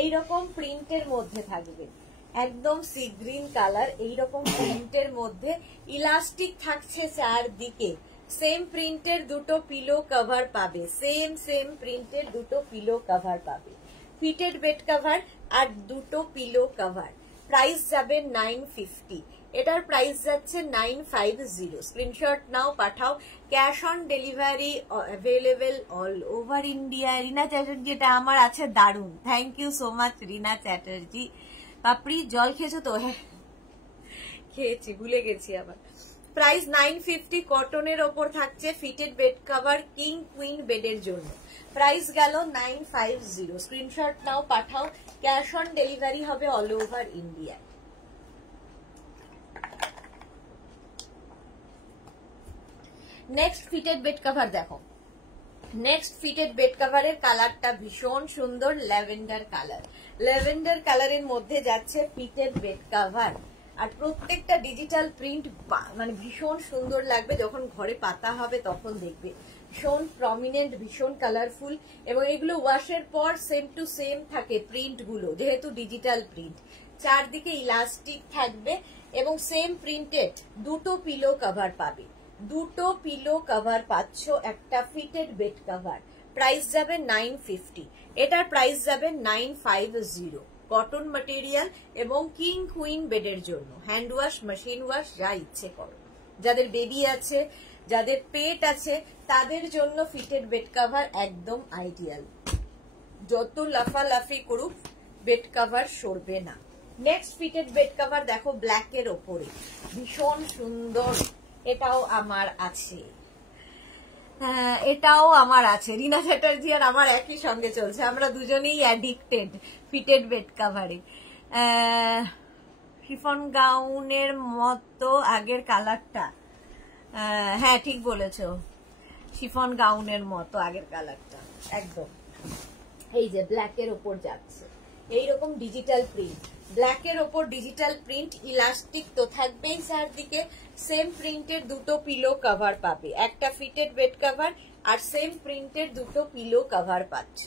এইরকম প্রিন্টের মধ্যে থাকবে, একদম সি গ্রিন কালার, এইরকম প্রিন্টের মধ্যে ইলাস্টিক থাকছে চারদিকে। সেম প্রিন্টের দুটো পিলো কভার পাবে, সেম প্রিন্টের দুটো পিলো কভার পাবে, ফিটেড বেড কভার আর দুটো পিলো কভার। প্রাইস যাবে 950, এটার প্রাইস যাচ্ছে 950। স্ক্রিনশট নাও, পাঠাও, cash on delivery available all over India. Rina Chatterjee, এটা আমার আছে, দারুন, thank you so much Rina Chatterjee. Papri, জল খেয়েছো তো? হ্যাঁ খেয়েছি, ভুলে গেছি আবার। প্রাইস 950, কটনের ওপর থাকছে, fitted bed cover, king queen বেডের জন্য। প্রাইস গেল 950। স্ক্রিনশট নাও, পাঠাও, ক্যাশ অন ডেলিভারি হবে all over India. Next fitted bed cover দেখো, নেক্সট ফিটেড বেড কভারের কালারটা ভীষণ সুন্দর, ল্যাভেন্ডার কালার। ল্যাভেন্ডার কালারের মধ্যে যাচ্ছে ফিটেড বেড কভার, আর প্রত্যেকটা ডিজিটাল প্রিন্ট মানে ভীষণ সুন্দর লাগবে, যখন ঘরে পাতা হবে তখন দেখবে ভীষণ প্রমিনেন্ট, ভীষণ কালারফুল। এবং এগুলো ওয়াশের পর সেম টু সেম থাকে প্রিন্ট গুলো, যেহেতু ডিজিটাল প্রিন্ট। চারদিকে ইলাস্টিক থাকবে এবং সেম প্রিন্টেড দুটো পিলো কভার পাবে, দুটো পিলো কভার পাচ্ছ, একটা ফিটেড বেড কভার। প্রাইস যাবে 950, এটার প্রাইস যাবে 950। কটন ম্যাটেরিয়াল এবং কিং কুইন বেডের জন্য, হ্যান্ড ওয়াশ, মেশিন ওয়াশ, যা ইচ্ছে করো। যাদের বেবি আছে, যাদের পেট আছে, তাদের জন্য ফিটেড বেড কভার একদম আইডিয়াল। যত লাফালাফি করুক বেড কভার সরবে না। নেক্সট ফিটেড বেড কভার দেখো, ব্ল্যাকের ওপরে, ভীষণ সুন্দর, এটাও আমার আছে, হ্যাঁ এটাও আমার আছে। রিনা চ্যাটার্জি আর আমার একই সঙ্গে চলছে, আমরা দুজনেই অ্যাডিক্টেড ফিটেড বেড কাভারে। শিফন গাউনের মতো আগের কালারটা, হ্যাঁ ঠিক বলেছো, শিফন গাউনের মতো আগের কালারটা একদম। এই যে ব্ল্যাকের ওপর যাচ্ছে এইরকম ডিজিটাল প্রিন্ট, ব্ল্যাকের ওপর ডিজিটাল প্রিন্ট, ইলাস্টিক তো থাকবেই চারদিকে। সেম প্রিন্টের দুটো পিলো কভার পাবে, একটা ফিটেড বেড কভার আর সেম প্রিন্টের দুটো পিলো কভার পাচ্ছ।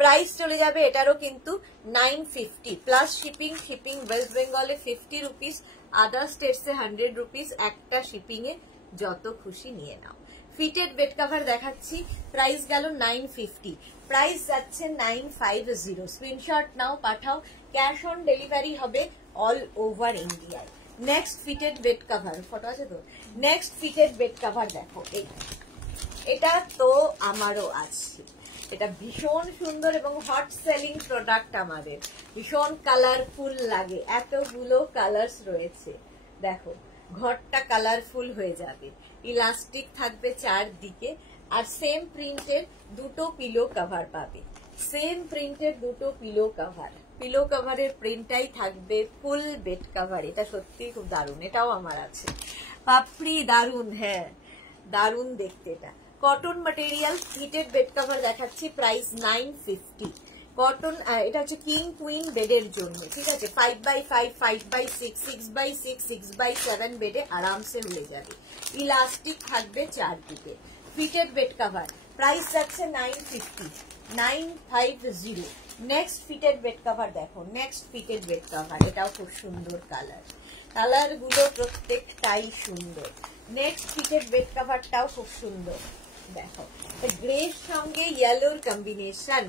প্রাইস চলে যাবে এটারও কিন্তু 950 প্লাস শিপিং। শিপিং ওয়েস্ট বেঙ্গলে 50 রুপিস, আদার স্টেটসে 100 রুপিস, একটা শিপিং এ যত খুশি নিয়ে নাও। ফিটেড বেড কভার দেখাচ্ছি, প্রাইস গেল 950, প্রাইস যাচ্ছে 950। স্ক্রিনশট নাও, পাঠাও, ক্যাশ অন ডেলিভারি হবে অল ওভার ইন্ডিয়ায়। Next fitted bed cover, photo আছে তো? নেক্সট ফিটেড বেড কভার দেখো, এটা তো আমারও আছে, এটা ভীষণ সুন্দর এবং হট সেলিং প্রোডাক্ট আমাদের, ভীষণ কালারফুল লাগে, এতগুলো কালার্স রয়েছে, দেখো ঘরটা কালারফুল হয়ে যাবে, ইলাস্টিক থাকবে চারদিকে, আর সেম প্রিন্টের দুটো পিলো কভার পাবে, সেম প্রিন্টের দুটো পিলো কভার। পিলো কভারের প্রিন্টটাই থাকবে ফুল বেড কভার, এটা সত্যি খুব দারুণ, এটাও আমার আছে। পাপড়ি দারুণ, হ্যাঁ দারুণ দেখতে। এটা cotton material fitted bed cover দেখাচ্ছি, প্রাইস 950। কটন, এটা হচ্ছে কিং কুইন বেডের জন্য, ঠিক আছে। 5x5, 5x6, 6x6, 6x7 বেডে আরামসে হয়ে যাবে। ইলাস্টিক থাকবে চারদিকে। ফিটেড বেড কভার, প্রাইস যাচ্ছে 950, 950। নেক্সট ফিটেড বেড কভার দেখো, নেক্সট ফিটেড বেড কভার, এটাও খুব সুন্দর কালার, কালার গুলো প্রত্যেকটাই সুন্দর। নেক্সট ফিটেড বেড কভারটাও খুব সুন্দর, দেখো গ্রের সঙ্গে ইয়েলোর কম্বিনেশন।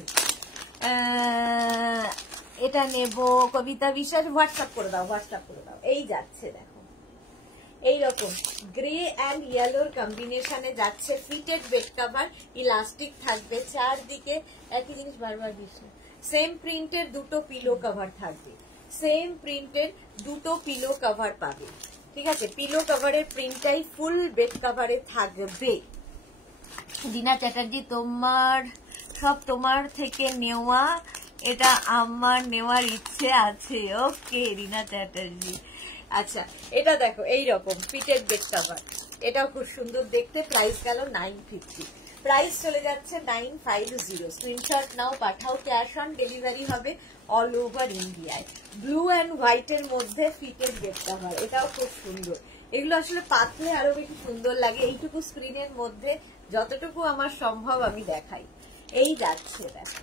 এটা নেব কবিতা বিশ্বাস, হোয়াটসঅ্যাপ করে দাও, হোয়াটসঅ্যাপ করে দাও। এই যাচ্ছে দেখো এইরকম গ্রে অ্যান্ড ইয়েলোর কম্বিনেশনে যাচ্ছে ফিটেড বেড কভার। ইলাস্টিক থাকবে চারদিকে, একই জিনিস বারবার দিচ্ছে। সেম প্রিন্টের দুটো পিলো কভার থাকবে, সেম প্রিন্টের দুটো পিলো কভার পাবে, ঠিক আছে। পিলো কভারের প্রিন্টটাই ফুল বেড কভারে থাকবে। দীনা চ্যাটার্জি, তোমার সব তোমার থেকে নেওয়া, এটা আমার নেওয়ার ইচ্ছে আছে। ওকে রীনা চ্যাটার্জি, আচ্ছা এটা দেখো এইরকম ফিটেড বেড কভার, এটাও খুব সুন্দর দেখতে। প্রাইস গেল 950, প্রাইস চলে যাচ্ছে 950। স্ক্রিনশট নাও, পাঠাও, ক্যাশ অন ডেলিভারি হবে অল ওভার ইন্ডিয়ায়। ব্লু অ্যান্ড হোয়াইটের মধ্যে ফিটেড বেড কভার, এটাও খুব সুন্দর। এগুলো আসলে পাতলে আরো বেশি সুন্দর লাগে। এইটুকু স্ক্রিনের মধ্যে যতটুকু আমার সম্ভব আমি দেখাই। এই যাচ্ছে দেখো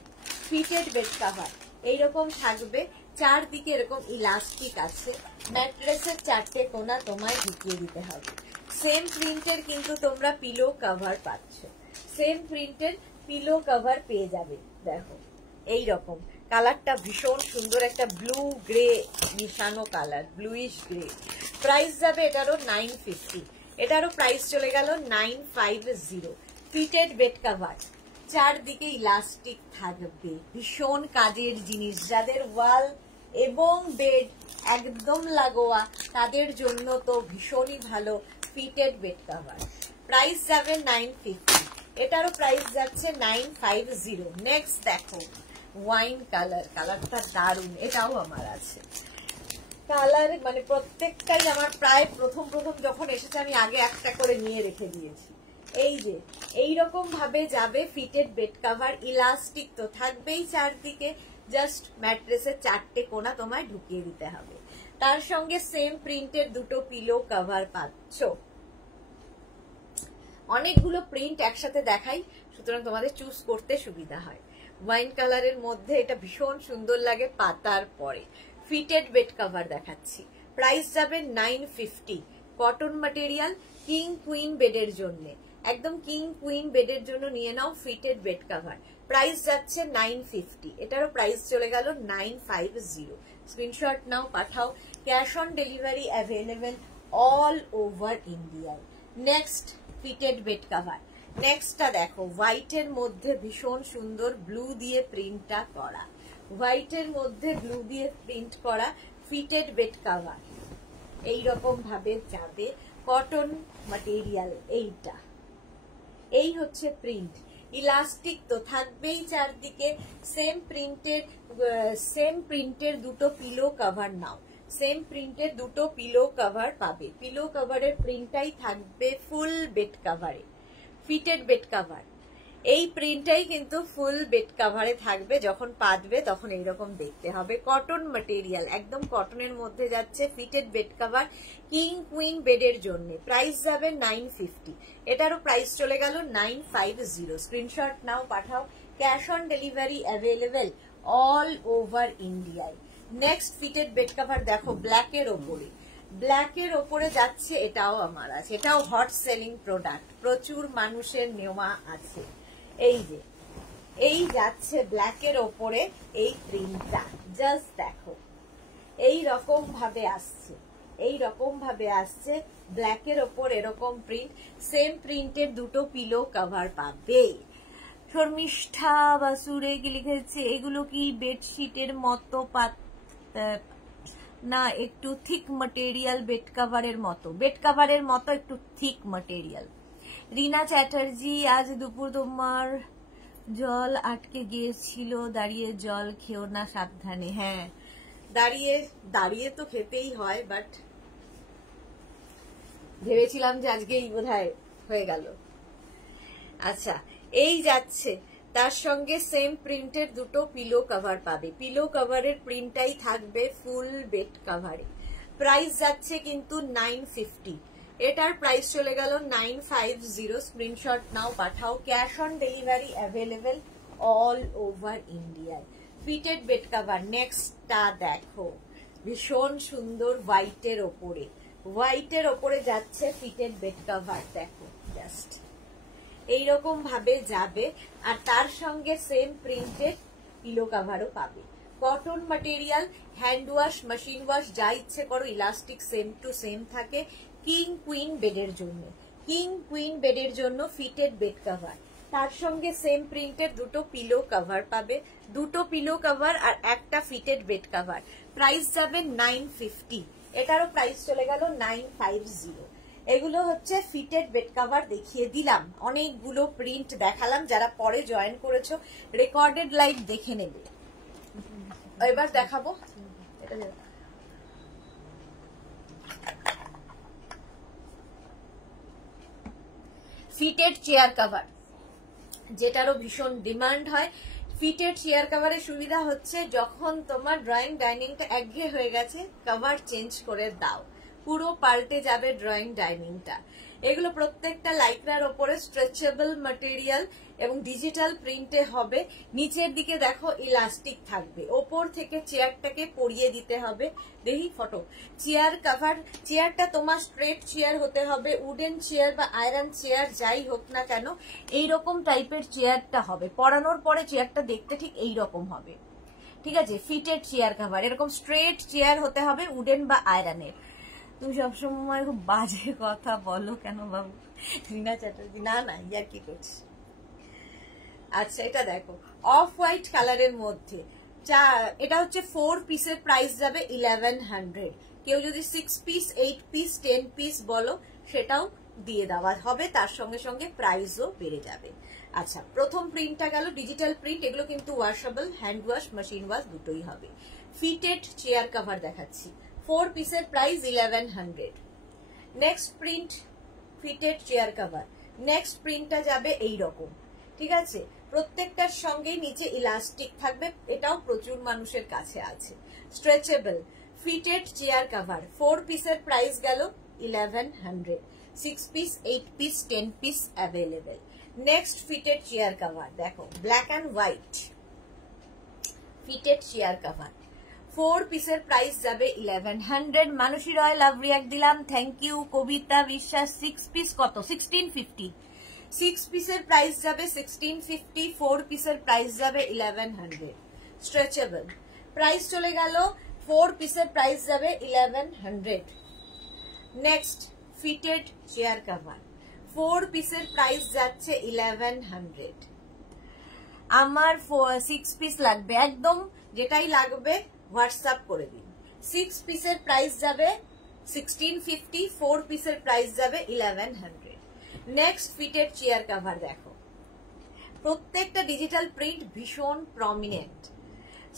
ফিটেড বেড কভার, এইরকম থাকবে, চারদিকে এরকম ইলাস্টিক আছে। ম্যাট্রেসের চারটে কোনা তোমায় ঢুকিয়ে দিতে হবে। সেম প্রিন্টের কিন্তু তোমরা পিলো কভার পাচ্ছ, সেম প্রিন্টের পিলো কভার পেয়ে যাবে। দেখো এইরকম কালারটা ভীষণ সুন্দর, একটা ব্লু গ্রে মিশানো কালার, ব্লুইশ গ্রে। প্রাইস যাবে এটারও 950, এটারও প্রাইস চলে গেল 950। ফিটেড বেড কভার, চারদিকে ইলাস্টিক থাকবে, ভীষণ কাজের জিনিস। যাদের ওয়াল এবং বেড একদম লাগোয়া তাদের জন্য তো ভীষণই ভালো ফিটেড বেড কভার। প্রাইস যাবে 950, এটারও প্রাইস যাচ্ছে 950। নেক্সট দেখো ওয়াইন কালার, কালারটা দারুণ, এটাও আমার আছে। কালার মানে প্রত্যেকটাই আমার প্রায় প্রথম যখন এসেছে আমি আগে একটা করে নিয়ে রেখে দিয়েছি। এই যে এইরকম ভাবে যাবে ফিটেড বেড কভার, ইলাস্টিক তো থাকবেই চারদিকে, জাস্ট ম্যাট্রেসের চারটে কোনা তোমায় ঢুকিয়ে দিতে হবে। তার সঙ্গে সেম প্রিন্টের দুটো পিলো কভার পাচ্ছ। অনেকগুলো প্রিন্ট একসাথে দেখাই, সুতরাং তোমাদের চুজ করতে সুবিধা হয়। ওয়াইন কালারের মধ্যে এটা ভীষণ সুন্দর লাগে পাতার পরে। ফিটেড বেড কভার দেখাচ্ছি, প্রাইস যাবে 950। কটন ম্যাটেরিয়াল, কিং কুইন বেডের জন্য, একদম কিং কুইন বেডের জন্য নিয়ে নাও ফিটেড বেড কভার। প্রাইস যাচ্ছে 950, এটারও প্রাইস চলে গেল 950। স্ক্রিনশট নাও, পাঠাও, cash on delivery available all over ইন্ডিয়ায়। নেক্সট ফিটেড বেড কভার, নেক্সটটা দেখো হোয়াইটের মধ্যে ভীষণ সুন্দর ব্লু দিয়ে প্রিন্টটা করা, হোয়াইটের মধ্যে ব্লু দিয়ে প্রিন্ট করা ফিটেড বেড কভার। এইরকম ভাবে যাবে, কটন ম্যাটেরিয়াল, এইটা এই হচ্ছে প্রিন্ট। ইলাস্টিক তো থাকবেই চারদিকে, সেম প্রিন্টের দুটো পিলো কভার নাও, সেম প্রিন্টের দুটো পিলো কভার পাবে। পিলো কভারের প্রিন্টটাই থাকবে ফুল বেড কভারে, ফিটেড বেড কভার। এই প্রিন্টটাই কিন্তু ফুল বেড কভারে থাকবে, যখন পাতবে তখন এইরকম দেখতে হবে। কটন ম্যাটেরিয়াল, একদম কটনের মধ্যে যাচ্ছে fitted bed cover, king queen বেডের জন্য। প্রাইস যাবে 950, এটারও প্রাইস চলে গেল 950। স্ক্রিনশট নাও, পাঠাও, cash on delivery available all over ইন্ডিয়ায়। নেক্সট ফিটেড বেড কভার দেখো ব্ল্যাকের ওপরে, ব্ল্যাকের ওপরে যাচ্ছে, এটাও আমার আছে, এটাও হট সেলিং প্রোডাক্ট, প্রচুর মানুষের নেওয়া আছে। এই যে এই যাচ্ছে ব্ল্যাকের ওপরে এই প্রিন্টটা, জাস্ট দেখো এই রকম ভাবে আসছে, এই রকম ভাবে আসছে ব্ল্যাকের ওপর এরকম প্রিন্ট। সেম প্রিন্টের দুটো পিলো কভার পাবে। শর্মিষ্ঠা বাসুরে কি লিখেছে, এগুলো কি বেডশিটের মতো না একটু থিক ম্যাটেরিয়াল? বেড কাভারের মতো, বেড কাভারের মতো একটু থিক ম্যাটেরিয়াল। রীনা চ্যাটার্জি, আজ দুপুর তোমার জল আটকে গিয়েছিল, দাঁড়িয়ে জল খেও না, সাবধানে। হ্যাঁ দাঁড়িয়ে তো খেতেই হয়, বাট ভেবেছিলাম যে আজকেই বোধহয় হয়ে গেল। আচ্ছা এই যাচ্ছে তার সঙ্গে সেম প্রিন্টের দুটো পিলো কভার পাবে। পিলো কভারের প্রিন্টটাই থাকবে ফুল বেড কভারে। প্রাইস যাচ্ছে কিন্তু 950, এটার প্রাইস চলে গেল 950। স্ক্রিনশট নাও, পাঠাও। Cash on delivery available all over ইন্ডিয়ায়। Fitted bed cover. নেক্সটটা দেখো, ভীষণ সুন্দর হোয়াইটের ওপরে, হোয়াইটের ওপরে যাচ্ছে ফিটেড বেড কভার। দেখো জাস্ট এইরকম ভাবে যাবে, আর তার সঙ্গে সেম প্রিন্টেড পিলো কভারও পাবে। Cotton material, hand wash, machine wash, যা ইচ্ছে করো, ইলাস্টিক সেম টু সেম থাকে। কিং কুইন বেডের জন্য, কিং কুইন বেডের জন্য ফিটেড বেড কভার, তার সঙ্গে সেম প্রিন্টের দুটো পিলো কভার পাবে, দুটো পিলো কভার আর একটা ফিটেড বেড কভার। প্রাইস যাবে 950, এটারও প্রাইস চলে গেল 950। এগুলো হচ্ছে ফিটেড বেড কভার দেখিয়ে দিলাম, অনেকগুলো প্রিন্ট দেখালাম। যারা পরে জয়েন করেছো রেকর্ডেড লাইভ দেখে নেবে। এবার দেখাবো ফিটেড চেয়ার কভার, যেটারও ভীষণ ডিমান্ড হয়। ফিটেড চেয়ার কভারের সুবিধা হচ্ছে যখন তোমার ড্রয়িং ডাইনিংটা একঘেয়ে হয়ে গেছে, কভার চেঞ্জ করে দাও, পুরো পাল্টে যাবে ড্রয়িং ডাইনিংটা। এগুলো প্রত্যেকটা লাইক্রার ওপরে স্ট্রেচেবল ম্যাটেরিয়াল এবং ডিজিটাল প্রিন্টে হবে। নিচের দিকে দেখো ইলাস্টিক থাকবে, ওপর থেকে চেয়ারটাকে পরিয়ে দিতে হবে। দেখি ফটো। চেয়ার কভার, চেয়ারটা তোমার স্ট্রেট চেয়ার হতে হবে, উডেন চেয়ার বা আয়রন চেয়ার যাই হোক না কেন, এইরকম টাইপের চেয়ারটা হবে। পরানোর পরে চেয়ারটা দেখতে ঠিক এইরকম হবে, ঠিক আছে? ফিটেড চেয়ার কভার, এরকম স্ট্রেট চেয়ার হতে হবে, উডেন বা আয়রনের। তুমি সবসময় খুব বাজে কথা বলো কেন বাবু? রিনা চ্যাটার্জি, না না ইয়ার কি করছি। আচ্ছা এটা দেখো, অফ হোয়াইট কালারের মধ্যে, এটা হচ্ছে 4 পিসের, প্রাইস যাবে 1100। কেউ যদি 6 পিস, 8 পিস, 10 পিস বলো সেটাও দিয়ে দেওয়া হবে, তার সঙ্গে সঙ্গে প্রাইসও বেড়ে যাবে। আচ্ছা, প্রথম প্রিন্টটা গেল ডিজিটাল প্রিন্ট, এগুলো কিন্তু washable, hand wash, machine wash দুটোই হবে। ফিটেড চেয়ার কভার দেখাচ্ছি, 4 পিসের price 1100। Next print fitted chair cover, next প্রিন্টটা যাবে এইরকম, ঠিক আছে? প্রত্যেকটার সঙ্গেই নিচে ইলাস্টিক থাকবে, এটাও প্রচুর মানুষের কাছে আছে। স্ট্রেচেবল ফিটেড চেয়ার কভার, 4 পিসের প্রাইস গেল 1100। 6 piece, 8 piece, 10 piece available. Next fitted chair cover দেখো, black and white fitted chair cover, 4 পিসের প্রাইস যাবে 1100। মানসী রয় লাভ রিয়াক্ট দিলাম, thank you. Kabita Biswas, 6 piece কত? 1650। 6 পিসের প্রাইস যাবে 1650, 4 পিসের প্রাইস যাবে 1100। স্ট্রেচেবল, প্রাইস চলে গেল, 4 পিসের প্রাইস যাবে 1100। নেক্সট ফিটেড চেয়ার কভার, 4 পিসের প্রাইস যাচ্ছে 1100। আমার 6 পিস লাগবে, একদম যেটাই লাগবে হোয়াটসঅ্যাপ করে দিন। 6 পিসের প্রাইস যাবে 1650, 4 পিসের প্রাইস যাবে 1100। নেক্সট ফিটেড চেয়ার কভার দেখো, প্রত্যেকটা ডিজিটাল প্রিন্ট ভীষণ প্রমিনেন্ট,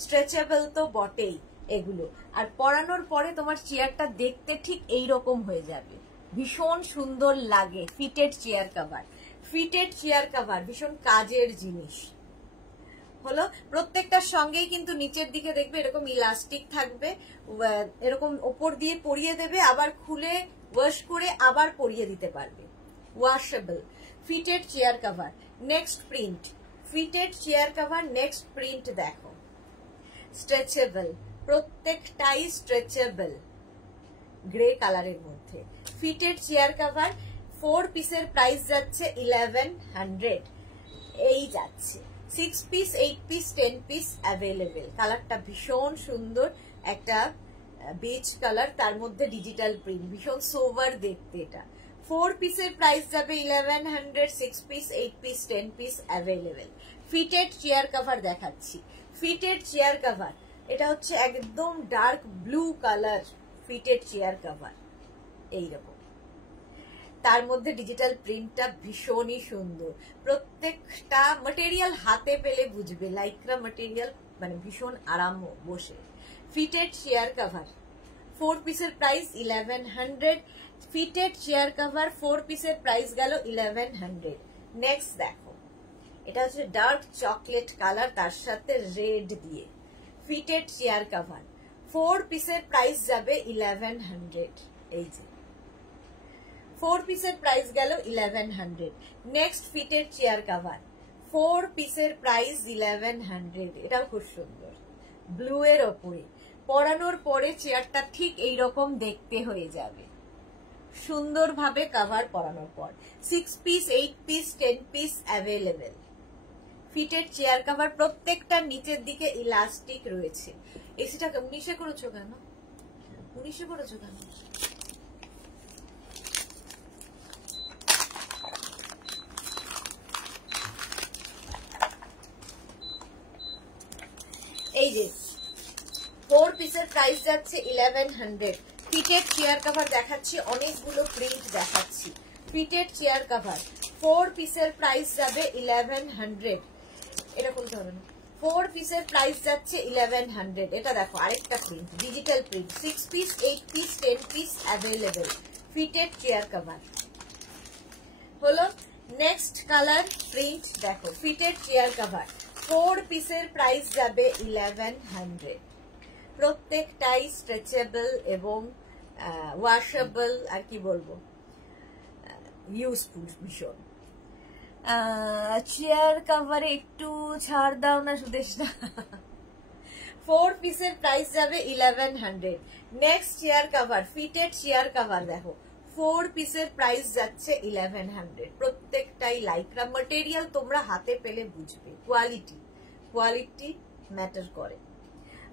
স্ট্রেচেবল তো বটেই এগুলো, আর পরানোর পরে তোমার চেয়ারটা দেখতে ঠিক এইরকম হয়ে যাবে, ভীষণ সুন্দর লাগে। Fitted chair cover, fitted chair cover ভীষণ কাজের জিনিস হলো। প্রত্যেকটার সঙ্গেই কিন্তু নিচের দিকে দেখবে এরকম ইলাস্টিক থাকবে, এরকম ওপর দিয়ে পরিয়ে দেবে, আবার খুলে ওয়াশ করে আবার পরিয়ে দিতে পারবে। Washable fitted chair cover. Next print fitted chair cover, next print দেখো, স্ট্রেচেবল, প্রত্যেকটাই স্ট্রেচেবল, গ্রে কালারের মধ্যে। ফিটেড চেয়ার কভার, 4 পিসের প্রাইস যাচ্ছে 1100। এই যাচ্ছে 6 পিস, 8 পিস, 10 পিস অ্যাভেলেবেল। কালারটা ভীষণ সুন্দর, একটা বেজ কালার, তার মধ্যে ডিজিটাল প্রিন্ট, ভীষণ সোভার দেখতে। এটা 4 পিসের প্রাইস যাবে 1100, 6 piece, 8 piece, 10 piece available. Fitted chair cover দেখাচ্ছি, ফিটেড চেয়ার কভার, এটা হচ্ছে একদম dark blue colour fitted chair cover, এইরকম, তার মধ্যে ডিজিটাল প্রিন্টটা ভীষণই সুন্দর। প্রত্যেকটা ম্যাটেরিয়াল হাতে পেলে বুঝবে, লাইক্রা ম্যাটেরিয়াল, মানে ভীষণ আরাম বসে। ফিটেড চেয়ার কভার, 4 পিসের প্রাইস 1100। ফিটেড চেয়ার কভার 4 পিসের প্রাইস গেল 1100। নেক্সট দেখো, এটা হচ্ছে ডার্ক চকলেট কালার, তার সাথে রেড দিয়ে ফিটেড চেয়ার কভার। 4 পিসের প্রাইস যাবে 1100। এই যে 4 পিসের প্রাইস গেল 1100। নেক্সট ফিটেড চেয়ার কভার, 4 পিসের প্রাইস 1100। এটাও খুব সুন্দর, ব্লু এর ওপরে। পরানোর পরে চেয়ারটা ঠিক এইরকম দেখতে হয়ে যাবে, সুন্দরভাবে কভার পরানোর পর। 6 piece, 8 piece, 10 piece available. Fitted chair cover, প্রত্যেকটার নিচের দিকে ইলাস্টিক রয়েছে। এসিটা 19 করেছো কেন? 19 করেছো কেন? এই যে 4 পিসের প্রাইস যাচ্ছে 1100। ফিটেড চেয়ার কভার দেখাচ্ছি, অনেকগুলো প্রিন্ট দেখাচ্ছি। ফিটেড চেয়ার কভার 4 পিসের প্রাইস যাবে 1100। এটা খুলতে হবে না। 4 পিসের প্রাইস যাচ্ছে 1100। এটা দেখো আরেকটা print, digital print. 6 piece, 8 piece, 10 piece available. Fitted chair cover হলো। নেক্সট কালার প্রিন্ট দেখো, ফিটেড চেয়ার কভার 4 পিসের প্রাইস যাবে 1100। প্রত্যেকটাই স্ট্রেচেবল এবং ওয়াশেবল, আর কি বলবো, ইউজফুল ভীষণ। চেয়ার কভারে একটু ছাড় দাও না সুদেশনা। 4 পিসের প্রাইস যাবে 1100। Next chair cover, fitted chair cover দেখো 4 পিসের প্রাইস যাচ্ছে 1100। প্রত্যেকটাই লাইক্রা ম্যাটেরিয়াল, তোমরা হাতে পেলে বুঝবে কোয়ালিটি ম্যাটার করে।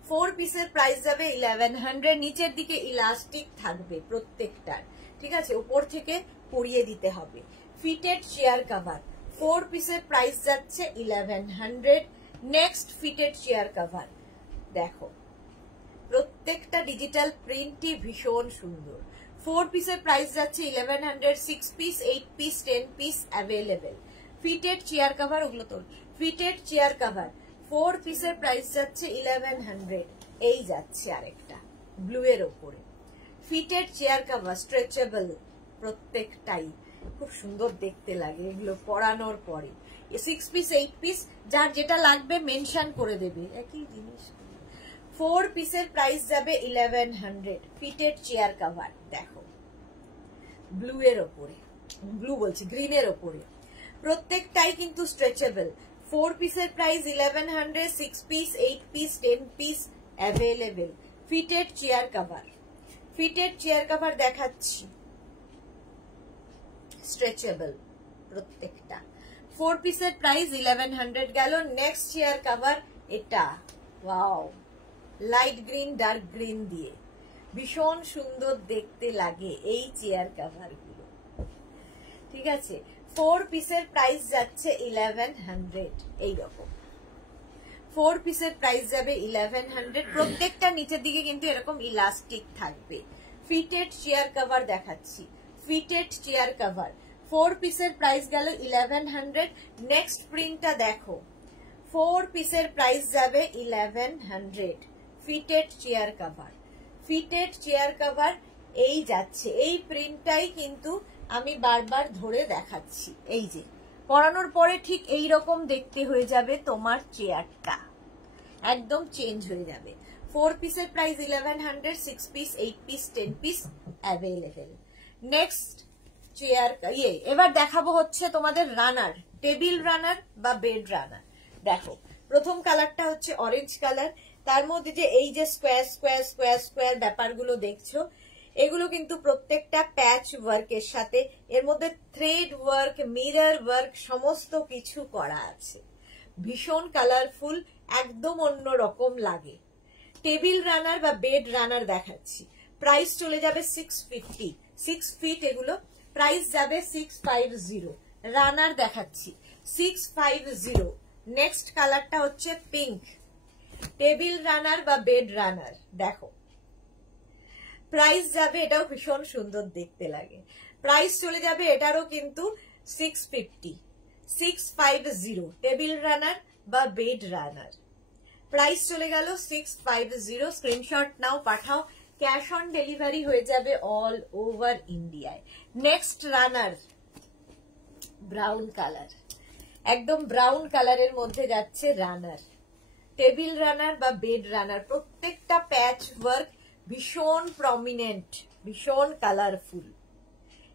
4 পিসের প্রাইস যাবে 1100। নিচের দিকে ইলাস্টিক থাকবে প্রত্যেকটার, ঠিক আছে, উপর থেকে পরিয়ে দিতে হবে। ফিটেড চেয়ার কভার 4 পিসের প্রাইস যাচ্ছে 1100। নেক্সট ফিটেড চেয়ার কভার দেখো, প্রত্যেকটা ডিজিটাল প্রিন্টই ভীষণ সুন্দর। 4 পিসের প্রাইস যাচ্ছে 1100। 6 piece, 8 piece, 10 piece available. Fitted chair cover, ওগুলো তো ফিটেড চেয়ার কভার 4 পিসের প্রাইস যাচ্ছে 1100। এই যাচ্ছে আরেকটা ব্লু এর ওপরে। ফিটেড চেয়ার কভার স্ট্রেচেবল, প্রত্যেকটাই খুব সুন্দর দেখতে লাগে এগুলো পরানোর পরে। 6 পিস, 8 পিস, যার যেটা লাগবে মেনশন করে দেবে, একই জিনিস। 4 পিসের প্রাইস যাবে 1100। ফিটেড চেয়ার কভার দেখো ব্লু এর ওপরে, ব্লু বলছি গ্রিনের ওপরে। প্রত্যেকটাই কিন্তু স্ট্রেচেবল। 4 পিসের price 1100। 6 piece, 8 piece, 10 piece available. Fitted chair cover, fitted chair cover দেখাচ্ছি, স্ট্রেচেবল প্রত্যেকটা। 4 পিসের প্রাইস 1100 গেল। নেক্সট চেয়ার কভার এটা, wow, light green dark green দিয়ে ভীষণ সুন্দর দেখতে লাগে এই চেয়ার কভার গুলো, ঠিক আছে। 4 পিসের প্রাইস যাচ্ছে 1100। এইরকম 4 পিসের প্রাইস যাবে 1100। প্রত্যেকটা নিচের দিকে কিন্তু এরকম ইলাস্টিক থাকবে। ফিটেড চেয়ার কভার দেখাচ্ছি, ফিটেড চেয়ার কভার 4 পিসের প্রাইস গেল 1100। নেক্সট প্রিন্টটা দেখো, 4 পিসের প্রাইস যাবে 1100। Fitted chair cover, fitted chair cover এই যাচ্ছে। এই প্রিন্টটাই কিন্তু আমি বারবার ধরে দেখাচ্ছি। এই যে পরানোর পরে ঠিক এই রকম দেখতে হয়ে যাবে তোমার চেয়ারটা, একদম চেঞ্জ হয়ে যাবে। 4 পিসের price 1100। 6 piece, 8 piece, 10 piece available. Next chair এবার দেখাবো হচ্ছে তোমাদের রানার, টেবিল রানার বা বেড রানার। দেখো প্রথম কালারটা হচ্ছে অরেঞ্জ কালার, তার মধ্যে যে এই যে স্কোয়ার স্কোয়ার স্কোয়ার স্কোয়ার ব্যাপারগুলো দেখছো, এগুলো কিন্তু প্রত্যেকটা প্যাচ ওয়ার্কের সাথে, এর মধ্যে থ্রেড ওয়ার্ক, মিরর ওয়ার্ক সমস্ত কিছু করা আছে। ভীষণ কালারফুল, একদম অন্য রকম লাগে। টেবিল রানার বা বেড রানার দেখাচ্ছি, প্রাইস চলে যাবে 650। 6 ফিট এগুলো, প্রাইস যাবে 650। রানার দেখাচ্ছি 650। নেক্সট কালারটা হচ্ছে পিঙ্ক, টেবিল রানার বা বেড রানার দেখো, প্রাইস যাবে, এটাও ভীষণ সুন্দর দেখতে লাগে। প্রাইস চলে যাবে এটারও কিন্তু 650। 650 টেবিল রানার বা বেড রানার, প্রাইস চলে গেল 650। স্ক্রিনশট নাও, পাঠাও, ক্যাশ অন ডেলিভারি হয়ে যাবে অল ওভার ইন্ডিয়ায়। নেক্সট রানার ব্রাউন কালার, একদম ব্রাউন কালারের মধ্যে যাচ্ছে রানার, টেবিল রানার বা বেড রানার। প্রত্যেকটা প্যাচ ওয়ার্ক ভীষণ প্রমিনেন্ট, ভীষণ কালারফুল।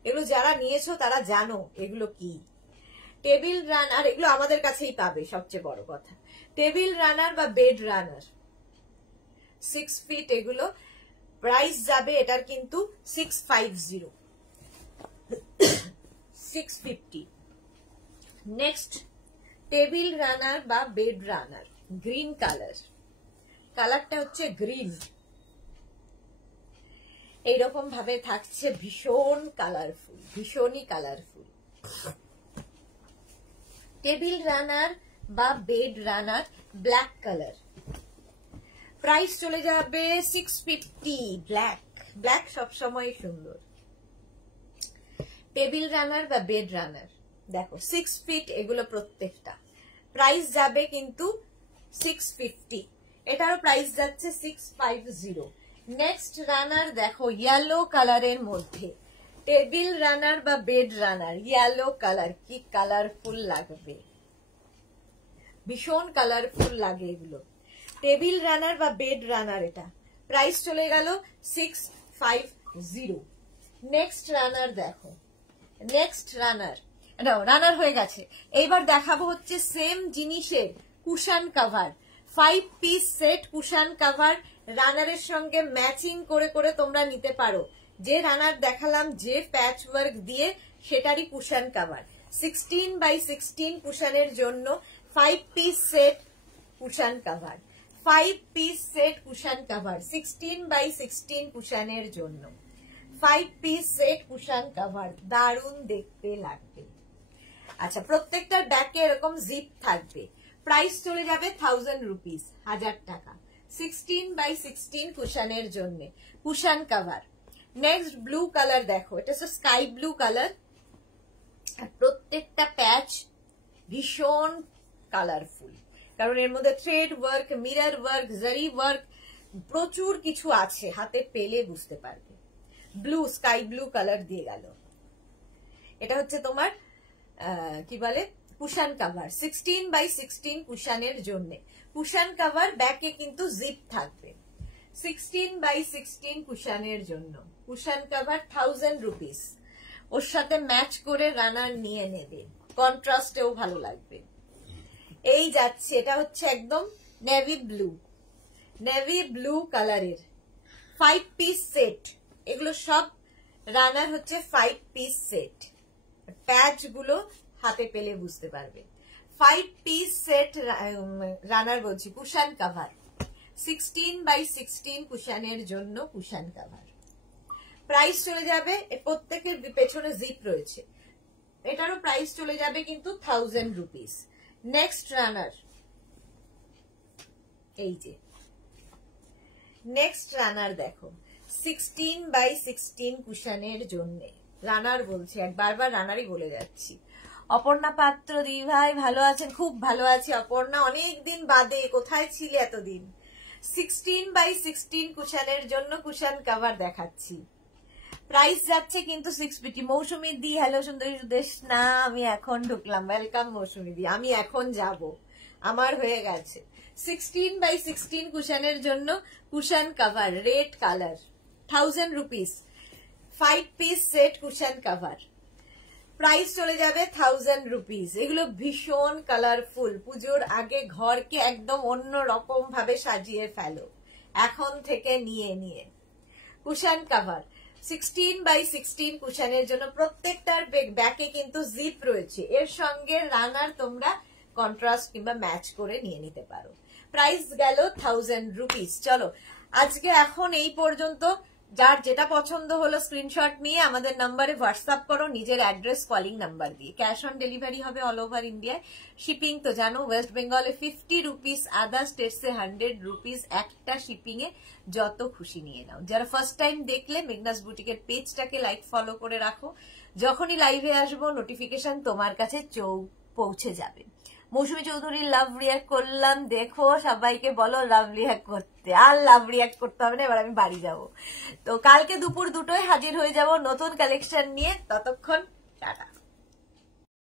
এগুলো যারা নিয়েছো তারা জানো এগুলো কি। টেবিল রানার এগুলো আমাদের কাছেই পাবে, সবচেয়ে বড় কথা। টেবিল রানার বা বেড রানার 6 ফিট, এগুলো প্রাইস যাবে এটার কিন্তু 650, 650। নেক্সট টেবিল রানার বা বেড রানার, গ্রিন কালার, কালারটা হচ্ছে গ্রিন, এইরকম ভাবে থাকছে, ভীষণ কালারফুল, ভীষণই কালারফুল। টেবিল রানার বা বেড রানার ব্ল্যাক কালার, প্রাইস চলে যাবে 650। ব্ল্যাক, ব্ল্যাক সবসময় সুন্দর। টেবিল রানার বা বেড রানার দেখো 6 ফিট, এগুলো প্রত্যেকটা প্রাইস যাবে কিন্তু 650, এটারও প্রাইস যাচ্ছে 650। নেক্সট রানার দেখো ইয়েলো কালারের মধ্যে, টেবিল রানার বা বেড রানার, ইয়েলো কালার, কি কালারফুল লাগবে, ভীষণ কালারফুল লাগে এগুলো। টেবিল রানার বা বেড রানার, এটা প্রাইস চলে গেল 650। নেক্সট রানার দেখো, নেক্সট রানার, রানার হয়ে গেছে। এইবার দেখাবো হচ্ছে সেম জিনিসের cushion cover, 5 piece set cushion cover. রানারের সঙ্গে ম্যাচিং করে করে তোমরা নিতে পারো। যে রানার দেখালাম যে প্যাচ ওয়ার্ক দিয়ে, সেটারই কুশন কভার। 16 বাই 16 কুশনের জন্য 5 piece set cushion cover, 5 piece set cushion cover 16 by 16 কুশনের জন্য 5 পিস সেট কুশন কভার, দারুণ দেখতে লাগবে। আচ্ছা, প্রত্যেকটার ব্যাকে এরকম জিপ থাকবে। প্রাইস চলে যাবে 1000 রুপিস, 1000 টাকা। 16 বাই 16 কুশনের জন্য cushion cover. Next blue colour দেখো, এটা হচ্ছে স্কাই ব্লু কালার, আর প্রত্যেকটা প্যাচ ভীষণ কালারফুল, কারণ এর মধ্যে থ্রেড ওয়ার্ক, মিরর ওয়ার্ক, জারি ওয়ার্ক, প্রচুর কিছু আছে, হাতে পেলে বুঝতে পারবে। ব্লু, স্কাই ব্লু কালার দিয়ে গেল। এটা হচ্ছে তোমার কি বলে কুশন কভার, 16 বাই 16 কুশনের জন্য। কুশন কভার ব্যাকে কিন্তু জিপ থাকবে। 16 বাই 16 কুশনের জন্য কুশন কভার 1000 রুপিস। ওর সাথে ম্যাচ করে রানার নিয়ে নেবে, কন্ট্রাস্টেও ভালো লাগবে। এই যাচ্ছে, এটা হচ্ছে একদম নেভি ব্লু, নেভি ব্লু কালারের 5 পিস সেট। এগুলো সব রানার হচ্ছে 5 পিস সেট। প্যাচ গুলো হাতে পেলে বুঝতে পারবে। 5 পিস সেট রানার বলছি, কুশন কভার 16 বাই 16 কুশনের জন্য কুশন কভার। প্রাইস চলে যাবে, প্রত্যেকের পেছনে জিপ রয়েছে, এটারও প্রাইস চলে যাবে কিন্তু 1000 রুপিস। নেক্সট রানার, এই যে নেক্সট রানার দেখো 16 বাই 16 কুশনের জন্য রানার বলছি, আর বারবার রানারই বলে যাচ্ছি। অপর্ণা পাত্র দি ভাই ভালো আছেন? খুব ভালো আছি অপর্ণা, অনেকদিন বাদে, কোথায় ছিলে এতদিন? 16 বাই 16 কুশনের জন্য কুশন কভার দেখাচ্ছি। প্রাইস যাচ্ছে কিন্তু 650। মৌসুমী দি হ্যালো সুন্দরী সুদেশ, না আমি এখন ঢুকলাম, ওয়েলকাম মৌসুমী দি, আমি এখন যাব, আমার হয়ে গেছে। 16 বাই 16 কুশনের জন্য cushion cover, red colour, 1000 rupees. 5 piece set cushion cover, price চলে যাবে 1000 রুপিস। এগুলো ভীষণ কালারফুল, পুজোর আগে ঘরকে একদম অন্য রকম ভাবে সাজিয়ে ফেলো এখন থেকে নিয়ে নিয়ে। কুশন কভার 16 বাই 16 কুশনের জন্য, প্রত্যেকটার ব্যাকে কিন্তু জিপ রয়েছে, এর সঙ্গে রানার তোমরা কন্ট্রাস্ট কিংবা ম্যাচ করে নিয়ে নিতে পারো। প্রাইস গেল 1000 রুপিস। চলো আজকে এখন এই পর্যন্ত। যার যেটা পছন্দ হলো স্ক্রিনশট নিয়ে আমাদের নাম্বারে হোয়াটসঅ্যাপ করো, নিজের অ্যাড্রেস কলিং নাম্বার দিয়ে। ক্যাশ অন ডেলিভারি হবে অল ওভার ইন্ডিয়ায়। শিপিং তো জানো, ওয়েস্ট বেঙ্গলে 50 রুপিস, আদার স্টেটসে 100 রুপিস। একটা শিপিং এ যত খুশি নিয়ে নাও। যারা ফার্স্ট টাইম দেখলে মেঘনাস বুটিকের পেজটাকে লাইক ফলো করে রাখো, যখনই লাইভে আসবো নোটিফিকেশন তোমার কাছে পৌঁছে যাবে। মৌসুমী চৌধুরীর লাভ রিয়াক্ট করলাম, দেখো সবাইকে বলো লাভ রিয়াক্ট করতে। আর লাভ রিয়াক্ট করতে হবে না, এবার আমি বাড়ি যাব। তো কালকে দুপুর 2টায় হাজির হয়ে যাব নতুন কালেকশন নিয়ে। ততক্ষণ টাটা।